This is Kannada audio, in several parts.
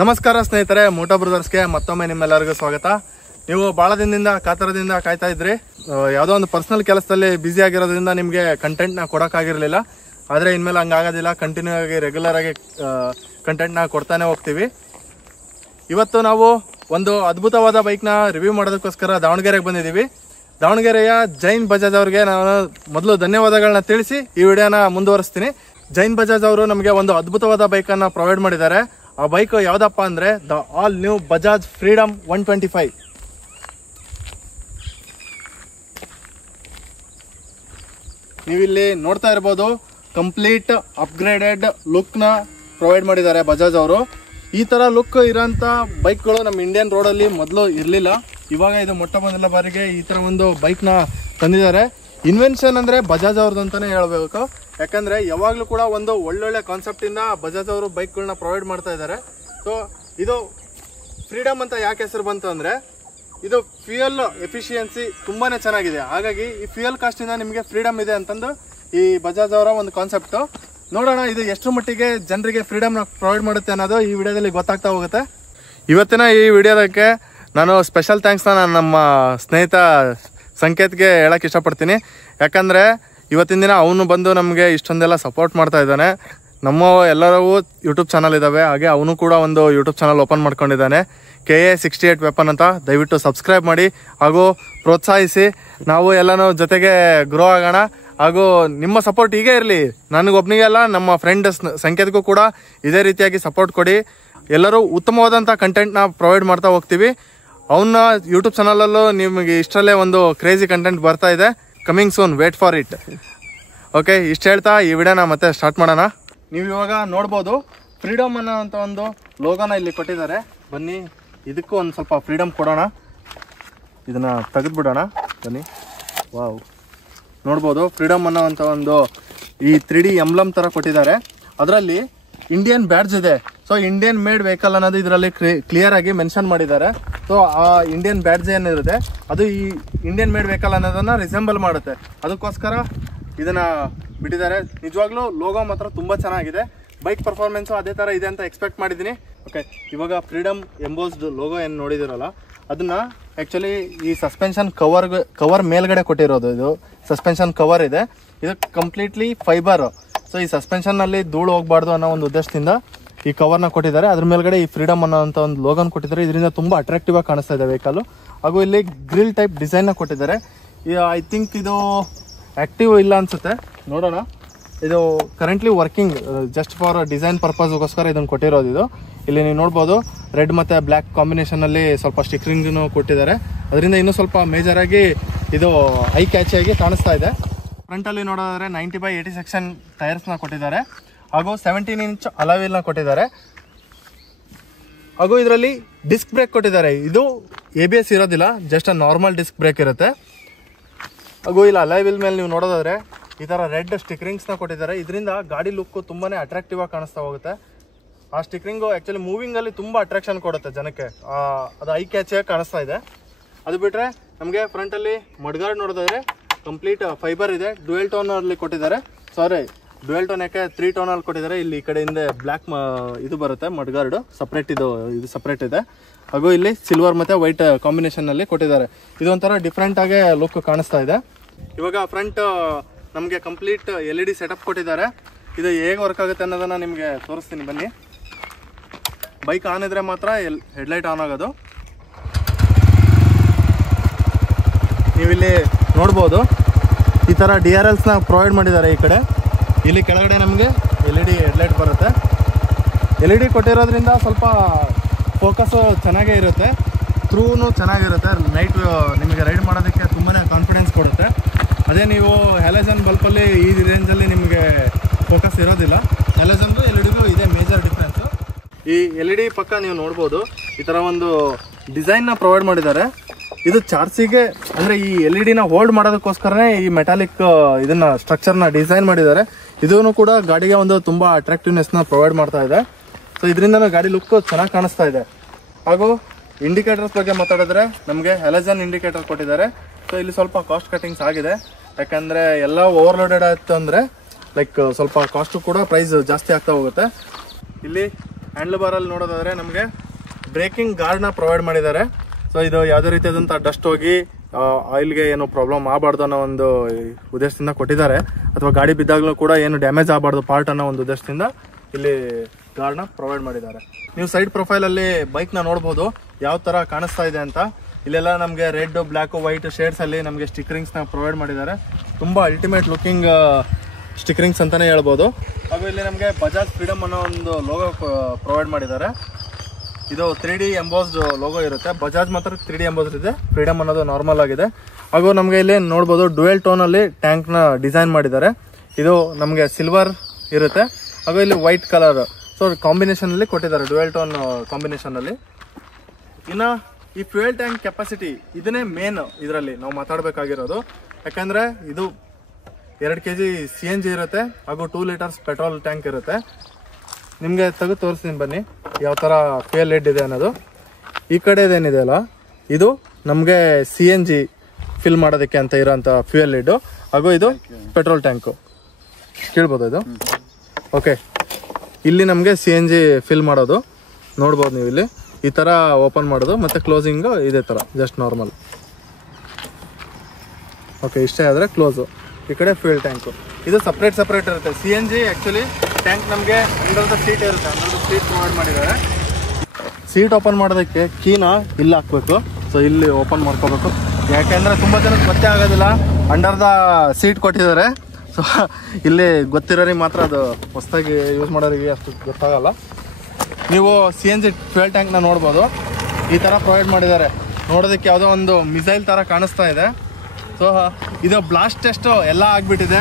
ನಮಸ್ಕಾರ ಸ್ನೇಹಿತರೆ, ಮೋಟೋ ಬ್ರದರ್ಸ್ಗೆ ಮತ್ತೊಮ್ಮೆ ನಿಮ್ಮೆಲ್ಲರಿಗೂ ಸ್ವಾಗತ. ನೀವು ಭಾಳ ದಿನದಿಂದ ಕಾತರದಿಂದ ಕಾಯ್ತಾ ಇದ್ರಿ. ಯಾವುದೋ ಒಂದು ಪರ್ಸನಲ್ ಕೆಲಸದಲ್ಲಿ ಬ್ಯುಸಿ ಆಗಿರೋದ್ರಿಂದ ನಿಮಗೆ ಕಂಟೆಂಟ್ನ ಕೊಡೋಕ್ಕಾಗಿರಲಿಲ್ಲ. ಆದರೆ ಇನ್ಮೇಲೆ ಹಂಗಾಗೋದಿಲ್ಲ. ಕಂಟಿನ್ಯೂ ಆಗಿ ರೆಗ್ಯುಲರ್ ಆಗಿ ಕಂಟೆಂಟ್ನ ಕೊಡ್ತಾನೆ ಹೋಗ್ತೀವಿ. ಇವತ್ತು ನಾವು ಒಂದು ಅದ್ಭುತವಾದ ಬೈಕ್ನ ರಿವ್ಯೂ ಮಾಡೋದಕ್ಕೋಸ್ಕರ ದಾವಣಗೆರೆಗೆ ಬಂದಿದ್ದೀವಿ. ದಾವಣಗೆರೆಯ ಜೈನ್ ಬಜಾಜ್ ಅವ್ರಿಗೆ ನಾನು ಮೊದಲು ಧನ್ಯವಾದಗಳನ್ನ ತಿಳಿಸಿ ಈ ವಿಡಿಯೋನ ಮುಂದುವರಿಸ್ತೀನಿ. ಜೈನ್ ಬಜಾಜ್ ಅವರು ನಮಗೆ ಒಂದು ಅದ್ಭುತವಾದ ಬೈಕನ್ನು ಪ್ರೊವೈಡ್ ಮಾಡಿದ್ದಾರೆ. ಆ ಬೈಕ್ ಯಾವುದಪ್ಪ ಅಂದರೆ the all new Bajaj freedom 125. ನೀವಿಲ್ಲಿ ನೋಡ್ತಾ ಇರ್ಬೋದು, ಕಂಪ್ಲೀಟ್ ಅಪ್ಗ್ರೇಡೆಡ್ ಲುಕ್ನ ಪ್ರೊವೈಡ್ ಮಾಡಿದ್ದಾರೆ ಬಜಾಜ್ ಅವರು. ಈ ಥರ ಲುಕ್ ಇರೋಂಥ ಬೈಕ್ಗಳು ನಮ್ಮ ಇಂಡಿಯನ್ ರೋಡಲ್ಲಿ ಮೊದಲು ಇರಲಿಲ್ಲ. ಇವಾಗ ಇದು ಮೊಟ್ಟ ಮೊದಲ ಬಾರಿಗೆ ಈ ಥರ ಒಂದು ಬೈಕ್ನ ತಂದಿದ್ದಾರೆ. ಇನ್ವೆನ್ಷನ್ ಅಂದರೆ ಬಜಾಜ್ ಅವ್ರದ್ದು ಅಂತಲೇ ಹೇಳಬೇಕು. ಯಾಕಂದರೆ ಯಾವಾಗಲೂ ಕೂಡ ಒಂದು ಒಳ್ಳೊಳ್ಳೆ ಕಾನ್ಸೆಪ್ಟಿಂದ ಬಜಾಜ್ ಅವರು ಬೈಕ್ಗಳನ್ನ ಪ್ರೊವೈಡ್ ಮಾಡ್ತಾ ಇದ್ದಾರೆ. ಸೊ ಇದು ಫ್ರೀಡಮ್ ಅಂತ ಯಾಕೆ ಹೆಸರು ಬಂತು ಅಂದರೆ, ಇದು ಫ್ಯೂಯಲ್ ಎಫಿಷಿಯನ್ಸಿ ತುಂಬಾ ಚೆನ್ನಾಗಿದೆ. ಹಾಗಾಗಿ ಈ ಫ್ಯೂಯಲ್ ಕಾಸ್ಟಿಂದ ನಿಮಗೆ ಫ್ರೀಡಮ್ ಇದೆ ಅಂತಂದು ಈ ಬಜಾಜ್ ಅವರ ಒಂದು ಕಾನ್ಸೆಪ್ಟು. ನೋಡೋಣ ಇದು ಎಷ್ಟು ಮಟ್ಟಿಗೆ ಜನರಿಗೆ ಫ್ರೀಡಮ್ನ ಪ್ರೊವೈಡ್ ಮಾಡುತ್ತೆ ಅನ್ನೋದು ಈ ವಿಡಿಯೋದಲ್ಲಿ ಗೊತ್ತಾಗ್ತಾ ಹೋಗುತ್ತೆ. ಇವತ್ತಿನ ಈ ವಿಡಿಯೋದಕ್ಕೆ ನಾನು ಸ್ಪೆಷಲ್ ಥ್ಯಾಂಕ್ಸ್ನ ನಾನು ನಮ್ಮ ಸ್ನೇಹಿತ ಸಂಕೇತ್ಗೆ ಹೇಳೋಕ್ಕೆ ಇಷ್ಟಪಡ್ತೀನಿ. ಯಾಕಂದರೆ ಇವತ್ತಿನ ದಿನ ಅವನು ಬಂದು ನಮಗೆ ಇಷ್ಟೊಂದೆಲ್ಲ ಸಪೋರ್ಟ್ ಮಾಡ್ತಾ ಇದ್ದಾನೆ. ನಮ್ಮ ಎಲ್ಲರೂ ಯೂಟ್ಯೂಬ್ ಚಾನಲ್ ಇದ್ದಾವೆ, ಹಾಗೆ ಅವನು ಕೂಡ ಒಂದು ಯೂಟ್ಯೂಬ್ ಚಾನಲ್ ಓಪನ್ ಮಾಡ್ಕೊಂಡಿದ್ದಾನೆ, KA68 ವೆಪನ್ ಅಂತ. ದಯವಿಟ್ಟು ಸಬ್ಸ್ಕ್ರೈಬ್ ಮಾಡಿ ಹಾಗೂ ಪ್ರೋತ್ಸಾಹಿಸಿ. ನಾವು ಎಲ್ಲನೂ ಜೊತೆಗೆ ಗ್ರೋ ಆಗೋಣ. ಹಾಗೂ ನಿಮ್ಮ ಸಪೋರ್ಟ್ ಹೀಗೆ ಇರಲಿ. ನನಗೊಬ್ಬನಿಗೆಲ್ಲ ನಮ್ಮ ಫ್ರೆಂಡ್ ಸಂಕೇತ್ಗೂ ಕೂಡ ಇದೇ ರೀತಿಯಾಗಿ ಸಪೋರ್ಟ್ ಕೊಡಿ. ಎಲ್ಲರೂ ಉತ್ತಮವಾದಂಥ ಕಂಟೆಂಟ್ನ ಪ್ರೊವೈಡ್ ಮಾಡ್ತಾ ಹೋಗ್ತೀವಿ. ಅವನ ಯೂಟ್ಯೂಬ್ ಚಾನಲಲ್ಲೂ ನಿಮಗೆ ಇಷ್ಟರಲ್ಲೇ ಒಂದು ಕ್ರೇಜಿ ಕಂಟೆಂಟ್ ಬರ್ತಾ ಇದೆ. Coming soon, wait for it. Okay, ಇಷ್ಟು ಹೇಳ್ತಾ ಈ ವಿಡಿಯೋನ ಮತ್ತೆ ಸ್ಟಾರ್ಟ್ ಮಾಡೋಣ. ನೀವು ಇವಾಗ ನೋಡ್ಬೋದು, ಫ್ರೀಡಮ್ ಅನ್ನೋಂಥ ಒಂದು ಲೋಗೋನ ಇಲ್ಲಿ ಕೊಟ್ಟಿದ್ದಾರೆ. ಬನ್ನಿ ಇದಕ್ಕೂ ಒಂದು ಸ್ವಲ್ಪ ಫ್ರೀಡಮ್ ಕೊಡೋಣ. ಇದನ್ನು ತೆಗೆದುಬಿಡೋಣ ಬನ್ನಿ. ವಾವ್, ನೋಡ್ಬೋದು ಫ್ರೀಡಮ್ ಅನ್ನೋವಂಥ ಒಂದು ಈ 3D ಎಂಬ್ಲಮ್ ಥರ ಕೊಟ್ಟಿದ್ದಾರೆ. ಅದರಲ್ಲಿ ಇಂಡಿಯನ್ ಬ್ಯಾಡ್ಜ್ ಇದೆ. ಸೊ ಇಂಡಿಯನ್ ಮೇಡ್ ವೆಹಿಕಲ್ ಅನ್ನೋದು ಇದರಲ್ಲಿ ಕ್ಲಿಯರ್ ಆಗಿ ಮೆನ್ಷನ್ ಮಾಡಿದ್ದಾರೆ. ಸೊ ಆ ಇಂಡಿಯನ್ ಬ್ಯಾಡ್ಜ್ ಏನಿರುತ್ತೆ ಅದು ಈ ಇಂಡಿಯನ್ ಮೇಡ್ ವೆಹಿಕಲ್ ಅನ್ನೋದನ್ನು ರಿಸೆಂಬಲ್ ಮಾಡುತ್ತೆ. ಅದಕ್ಕೋಸ್ಕರ ಇದನ್ನು ಬಿಟ್ಟಿದ್ದಾರೆ. ನಿಜವಾಗ್ಲೂ ಲೋಗೋ ಮಾತ್ರ ತುಂಬ ಚೆನ್ನಾಗಿದೆ. ಬೈಕ್ ಪರ್ಫಾರ್ಮೆನ್ಸು ಅದೇ ಥರ ಇದೆ ಅಂತ ಎಕ್ಸ್ಪೆಕ್ಟ್ ಮಾಡಿದ್ದೀನಿ. ಓಕೆ, ಇವಾಗ ಫ್ರೀಡಮ್ ಎಂಬೋಸ್ಡ್ ಲೋಗೋ ಏನು ನೋಡಿದಿರಲ್ಲ, ಅದನ್ನು ಆ್ಯಕ್ಚುಲಿ ಈ ಸಸ್ಪೆನ್ಷನ್ ಕವರ್ ಮೇಲ್ಗಡೆ ಕೊಟ್ಟಿರೋದು. ಇದು ಸಸ್ಪೆನ್ಷನ್ ಕವರ್ ಇದೆ, ಇದು ಕಂಪ್ಲೀಟ್ಲಿ ಫೈಬರ್. ಸೊ ಈ ಸಸ್ಪೆನ್ಷನ್ನಲ್ಲಿ ಧೂಳು ಹೋಗಬಾರ್ದು ಅನ್ನೋ ಒಂದು ಉದ್ದೇಶದಿಂದ ಈ ಕವರ್ನ ಕೊಟ್ಟಿದ್ದಾರೆ. ಅದ್ರ ಮೇಲ್ಗಡೆ ಈ ಫ್ರೀಡಮ್ ಅನ್ನೋಂಥ ಒಂದು ಲೋಗನ್ ಕೊಟ್ಟಿದ್ದಾರೆ. ಇದರಿಂದ ತುಂಬ ಅಟ್ರಾಕ್ಟಿವ್ ಆಗಿ ಕಾಣಿಸ್ತಾ ಇದೆ ವೆಹಿಕಲ್. ಹಾಗೂ ಇಲ್ಲಿ ಗ್ರಿಲ್ ಟೈಪ್ ಡಿಸೈನ್ನ ಕೊಟ್ಟಿದ್ದಾರೆ. ಐ ಥಿಂಕ್ ಇದು ಆ್ಯಕ್ಟಿವ್ ಇಲ್ಲ ಅನಿಸುತ್ತೆ, ನೋಡೋಣ. ಇದು currently working, just for design ಪರ್ಪಸ್ಗೋಸ್ಕರ ಇದನ್ನು ಕೊಟ್ಟಿರೋದು. ಇದು ಇಲ್ಲಿ ನೀವು ನೋಡ್ಬೋದು, ರೆಡ್ ಮತ್ತು ಬ್ಲ್ಯಾಕ್ ಕಾಂಬಿನೇಷನಲ್ಲಿ ಸ್ವಲ್ಪ ಸ್ಟಿಕರಿಂಗ್ನು ಕೊಟ್ಟಿದ್ದಾರೆ. ಅದರಿಂದ ಇನ್ನೂ ಸ್ವಲ್ಪ ಮೇಜರಾಗಿ ಇದು ಐ ಕ್ಯಾಚಿಯಾಗಿ ಕಾಣಿಸ್ತಾ ಇದೆ. ಫ್ರಂಟಲ್ಲಿ ನೋಡೋದಾದ್ರೆ 90/80 ಸೆಕ್ಷನ್ ಟೈರ್ಸ್ನ ಕೊಟ್ಟಿದ್ದಾರೆ. ಹಾಗೂ 17 ಇಂಚ್ ಅಲಾವಿಲ್ನ ಕೊಟ್ಟಿದ್ದಾರೆ. ಹಾಗೂ ಇದರಲ್ಲಿ ಡಿಸ್ಕ್ ಬ್ರೇಕ್ ಕೊಟ್ಟಿದ್ದಾರೆ. ಇದು ABS ಇರೋದಿಲ್ಲ, ಜಸ್ಟ್ ನಾರ್ಮಲ್ ಡಿಸ್ಕ್ ಬ್ರೇಕ್ ಇರುತ್ತೆ. ಹಾಗೂ ಇಲ್ಲಿ ಅಲಾವಿಲ್ ಮೇಲೆ ನೀವು ನೋಡೋದಾದ್ರೆ ಈ ಥರ ರೆಡ್ ಸ್ಟಿಕರಿಂಗ್ಸ್ನ ಕೊಟ್ಟಿದ್ದಾರೆ. ಇದರಿಂದ ಗಾಡಿ ಲುಕ್ಕು ತುಂಬಾ ಅಟ್ರಾಕ್ಟಿವ್ ಆಗಿ ಕಾಣಿಸ್ತಾ ಹೋಗುತ್ತೆ. ಆ ಸ್ಟಿಕರಿಂಗು ಆ್ಯಕ್ಚುಲಿ ಮೂವಿಂಗಲ್ಲಿ ತುಂಬ ಅಟ್ರಾಕ್ಷನ್ ಕೊಡುತ್ತೆ ಜನಕ್ಕೆ. ಅದು ಐ ಕ್ಯಾಚಿಯಾಗಿ ಕಾಣಿಸ್ತಾ ಇದೆ. ಅದು ಬಿಟ್ಟರೆ ನಮಗೆ ಫ್ರಂಟಲ್ಲಿ ಮಡ್ಗಾರ್ಡ್ ನೋಡೋದಾದ್ರೆ ಕಂಪ್ಲೀಟ್ ಫೈಬರ್ ಇದೆ. ಡ್ಯುಯಲ್ ಟೋನಲ್ಲಿ ಕೊಟ್ಟಿದ್ದಾರೆ. ಡ್ಯುಯಲ್ ಟೋನ್ ಯಾಕೆ 3 ಟೋನಲ್ಲಿ ಕೊಟ್ಟಿದ್ದಾರೆ. ಇಲ್ಲಿ ಈ ಕಡೆಯಿಂದ ಬ್ಲ್ಯಾಕ್ ಇದು ಬರುತ್ತೆ ಮಡ್ಗಾರ್ಡು, ಸಪ್ರೇಟ್ ಇದು ಸಪ್ರೇಟ್ ಇದೆ. ಹಾಗೂ ಇಲ್ಲಿ ಸಿಲ್ವರ್ ಮತ್ತು ವೈಟ್ ಕಾಂಬಿನೇಷನ್ನಲ್ಲಿ ಕೊಟ್ಟಿದ್ದಾರೆ. ಇದೊಂಥರ ಡಿಫ್ರೆಂಟಾಗೆ ಲುಕ್ ಕಾಣಿಸ್ತಾ ಇದೆ. ಇವಾಗ ಫ್ರಂಟ್ ನಮಗೆ ಕಂಪ್ಲೀಟ್ LED ಸೆಟಪ್ ಕೊಟ್ಟಿದ್ದಾರೆ. ಇದು ಹೇಗೆ ವರ್ಕ್ ಆಗುತ್ತೆ ಅನ್ನೋದನ್ನು ನಿಮಗೆ ತೋರಿಸ್ತೀನಿ ಬನ್ನಿ. ಬೈಕ್ ಆನ್ ಇದ್ರೆ ಮಾತ್ರ ಹೆಡ್ಲೈಟ್ ಆನ್ ಆಗೋದು. ನೀವಿಲ್ಲಿ ನೋಡ್ಬೋದು, ಈ ಥರ DRLಸ್ನ ಪ್ರೊವೈಡ್ ಮಾಡಿದ್ದಾರೆ. ಈ ಕಡೆ ಇಲ್ಲಿ ಕೆಳಗಡೆ ನಮಗೆ LED ಹೆಡ್ಲೈಟ್ ಬರುತ್ತೆ. LED ಕೊಟ್ಟಿರೋದ್ರಿಂದ ಸ್ವಲ್ಪ ಫೋಕಸ್ಸು ಚೆನ್ನಾಗೇ ಇರುತ್ತೆ, ಥ್ರೂನು ಚೆನ್ನಾಗಿರುತ್ತೆ. ನೈಟ್ ನಿಮಗೆ ರೈಡ್ ಮಾಡೋದಕ್ಕೆ ತುಂಬಾ ಕಾನ್ಫಿಡೆನ್ಸ್ ಕೊಡುತ್ತೆ. ಅದೇ ನೀವು ಹ್ಯಾಲಜನ್ ಬಲ್ಪಲ್ಲಿ ಈ ರೇಂಜಲ್ಲಿ ನಿಮಗೆ ಫೋಕಸ್ ಇರೋದಿಲ್ಲ. ಹ್ಯಾಲಜನ್ಗೂ LEDಗೂ ಇದೆ ಮೇಜರ್ ಡಿಫ್ರೆನ್ಸು. ಈ LED ಪಕ್ಕ ನೀವು ನೋಡ್ಬೋದು, ಈ ಥರ ಒಂದು ಡಿಸೈನ್ನ ಪ್ರೊವೈಡ್ ಮಾಡಿದ್ದಾರೆ. ಇದು ಚಾರ್ಜಿಗೆ ಅಂದರೆ ಈ LED ಹೋಲ್ಡ್ ಮಾಡೋದಕ್ಕೋಸ್ಕರನೇ ಈ ಮೆಟಾಲಿಕ್ ಇದನ್ನು ಸ್ಟ್ರಕ್ಚರ್ನ ಡಿಸೈನ್ ಮಾಡಿದ್ದಾರೆ. ಇದೂ ಕೂಡ ಗಾಡಿಗೆ ಒಂದು ತುಂಬ ಅಟ್ರಾಕ್ಟಿವ್ನೆಸ್ನ ಪ್ರೊವೈಡ್ ಮಾಡ್ತಾ ಇದೆ. ಸೊ ಇದರಿಂದ ಗಾಡಿ ಲುಕ್ ಚೆನ್ನಾಗಿ ಕಾಣಿಸ್ತಾ ಇದೆ. ಹಾಗೂ ಇಂಡಿಕೇಟರ್ಸ್ ಬಗ್ಗೆ ಮಾತಾಡಿದ್ರೆ ನಮಗೆ ಹ್ಯಾಲಜನ್ ಇಂಡಿಕೇಟರ್ ಕೊಟ್ಟಿದ್ದಾರೆ. ಸೊ ಇಲ್ಲಿ ಸ್ವಲ್ಪ ಕಾಸ್ಟ್ ಕಟ್ಟಿಂಗ್ಸ್ ಆಗಿದೆ. ಯಾಕಂದರೆ ಎಲ್ಲ ಓವರ್ಲೋಡೆಡ್ ಆಯಿತು ಅಂದರೆ ಲೈಕ್ ಸ್ವಲ್ಪ ಕಾಸ್ಟು ಕೂಡ ಪ್ರೈಸ್ ಜಾಸ್ತಿ ಆಗ್ತಾ ಹೋಗುತ್ತೆ. ಇಲ್ಲಿ ಹ್ಯಾಂಡಲ್ ಬಾರಲ್ಲಿ ನೋಡೋದಾದ್ರೆ ನಮಗೆ ಬ್ರೇಕಿಂಗ್ ಗಾರ್ಡ್ನ ಪ್ರೊವೈಡ್ ಮಾಡಿದ್ದಾರೆ. ಸೊ ಇದು ಯಾವುದೇ ರೀತಿಯಾದಂಥ ಡಸ್ಟ್ ಹೋಗಿ ಆಯಿಲ್ಗೆ ಏನೋ ಪ್ರಾಬ್ಲಮ್ ಆಗಬಾರ್ದು ಅನ್ನೋ ಒಂದು ಉದ್ದೇಶದಿಂದ ಕೊಟ್ಟಿದ್ದಾರೆ, ಅಥವಾ ಗಾಡಿ ಬಿದ್ದಾಗಲೂ ಕೂಡ ಏನು ಡ್ಯಾಮೇಜ್ ಆಗಬಾರ್ದು ಪಾರ್ಟ್ ಅನ್ನೋ ಒಂದು ಉದ್ದೇಶದಿಂದ ಇಲ್ಲಿ ಗಾರ್ಡ್ನ ಪ್ರೊವೈಡ್ ಮಾಡಿದ್ದಾರೆ. ನೀವು ಸೈಡ್ ಪ್ರೊಫೈಲಲ್ಲಿ ಬೈಕ್ನ ನೋಡ್ಬೋದು ಯಾವ ಥರ ಕಾಣಿಸ್ತಾ ಇದೆ ಅಂತ. ಇಲ್ಲೆಲ್ಲ ನಮಗೆ ರೆಡ್, ಬ್ಲ್ಯಾಕ್, ವೈಟ್ ಶೇಡ್ಸಲ್ಲಿ ನಮಗೆ ಸ್ಟಿಕರಿಂಗ್ಸ್ನ ಪ್ರೊವೈಡ್ ಮಾಡಿದ್ದಾರೆ. ತುಂಬ ಅಲ್ಟಿಮೇಟ್ ಲುಕಿಂಗ್ ಸ್ಟಿಕರಿಂಗ್ಸ್ ಅಂತಲೇ ಹೇಳ್ಬೋದು. ಹಾಗೂ ಇಲ್ಲಿ ನಮಗೆ ಬಜಾಜ್ ಫ್ರೀಡಮ್ ಅನ್ನೋ ಒಂದು ಲೋಗೋ ಪ್ರೊವೈಡ್ ಮಾಡಿದ್ದಾರೆ. ಇದು 3D ಎಂಬೋಸ್ಡ್ ಲೋಗೋ ಇರುತ್ತೆ. ಬಜಾಜ್ ಮಾತ್ರ 3D ಎಂಬೋಸ್ಡ್ ಇದೆ, ಫ್ರೀಡಮ್ ಅನ್ನೋದು ನಾರ್ಮಲ್ ಆಗಿದೆ. ಹಾಗೂ ನಮಗೆ ಇಲ್ಲಿ ನೋಡ್ಬೋದು ಡ್ಯುಯಲ್ ಟೋನಲ್ಲಿ ಟ್ಯಾಂಕ್ನ ಡಿಸೈನ್ ಮಾಡಿದ್ದಾರೆ. ಇದು ನಮಗೆ ಸಿಲ್ವರ್ ಇರುತ್ತೆ, ಹಾಗೂ ಇಲ್ಲಿ ವೈಟ್ ಕಲರ್, ಸೊ ಕಾಂಬಿನೇಷನಲ್ಲಿ ಕೊಟ್ಟಿದ್ದಾರೆ, ಡ್ಯುಯಲ್ ಟೋನ್ ಕಾಂಬಿನೇಷನಲ್ಲಿ. ಇನ್ನು ಈ ಫ್ಯೂಯಲ್ ಟ್ಯಾಂಕ್ ಕೆಪಾಸಿಟಿ ಇದನ್ನೇ ಮೇನ್ ಇದರಲ್ಲಿ ನಾವು ಮಾತಾಡಬೇಕಾಗಿರೋದು. ಯಾಕಂದರೆ ಇದು 2 kg CNG ಇರುತ್ತೆ, ಹಾಗೂ 2 ಲೀಟರ್ಸ್ ಪೆಟ್ರೋಲ್ ಟ್ಯಾಂಕ್ ಇರುತ್ತೆ. ನಿಮಗೆ ತೆಗೆದು ತೋರಿಸ್ತೀನಿ ಬನ್ನಿ ಯಾವ ಥರ ಫ್ಯೂಯಲ್ ಹೆಡ್ ಇದೆ ಅನ್ನೋದು. ಈ ಕಡೆದೇನಿದೆ ಅಲ್ಲ, ಇದು ನಮಗೆ CNG ಫಿಲ್ ಮಾಡೋದಕ್ಕೆ ಅಂತ ಇರೋಂಥ ಫ್ಯೂಯಲ್ ಹೆಡ್ಡು, ಹಾಗೂ ಇದು ಪೆಟ್ರೋಲ್ ಟ್ಯಾಂಕು. ಕೇಳ್ಬೋದು ಇದು. ಓಕೆ, ಇಲ್ಲಿ ನಮಗೆ CNG ಫಿಲ್ ಮಾಡೋದು ನೋಡ್ಬೋದು ನೀವು. ಇಲ್ಲಿ ಈ ಥರ ಓಪನ್ ಮಾಡೋದು ಮತ್ತು ಕ್ಲೋಸಿಂಗು ಇದೇ ಥರ ಜಸ್ಟ್ ನಾರ್ಮಲ್. ಓಕೆ, ಇಷ್ಟೇ ಆದರೆ ಕ್ಲೋಸು. ಈ ಕಡೆ ಫ್ಯೂಯಲ್ ಟ್ಯಾಂಕು ಇದು ಸಪ್ರೇಟ್ ಇರುತ್ತೆ. CNG ಆ್ಯಕ್ಚುಲಿ ಟ್ಯಾಂಕ್ ನಮಗೆ ಅಂಡರ್ ದ ಸೀಟ್ ಇರುತ್ತೆ, ಅಂಡರ್ ದ ಸೀಟ್ ಪ್ರೊವೈಡ್ ಮಾಡಿದ್ದಾರೆ. ಸೀಟ್ ಓಪನ್ ಮಾಡೋದಕ್ಕೆ ಕೀನ ಇಲ್ಲಿ ಹಾಕಬೇಕು. ಸೊ ಇಲ್ಲಿ ಓಪನ್ ಮಾಡ್ಕೋಬೇಕು, ಯಾಕೆಂದರೆ ತುಂಬ ಜನಕ್ಕೆ ಗೊತ್ತೇ ಆಗೋದಿಲ್ಲ, ಅಂಡರ್ ದ ಸೀಟ್ ಕೊಟ್ಟಿದ್ದಾರೆ. ಸೊ ಇಲ್ಲಿ ಗೊತ್ತಿರೋರಿಗೆ ಮಾತ್ರ ಅದು ಹೊಸದಾಗಿ ಯೂಸ್ ಮಾಡೋರಿಗೆ ಅಷ್ಟು ಗೊತ್ತಾಗಲ್ಲ. ನೀವು CNG ಫ್ಯೂಯಲ್ ಟ್ಯಾಂಕ್ನ ನೋಡ್ಬೋದು, ಈ ಥರ ಪ್ರೊವೈಡ್ ಮಾಡಿದ್ದಾರೆ. ನೋಡೋದಕ್ಕೆ ಯಾವುದೋ ಒಂದು ಮಿಸೈಲ್ ಥರ ಕಾಣಿಸ್ತಾ ಇದೆ. ಸೊ ಇದು ಬ್ಲಾಸ್ಟ್ ಟೆಸ್ಟು ಎಲ್ಲ ಆಗಿಬಿಟ್ಟಿದೆ.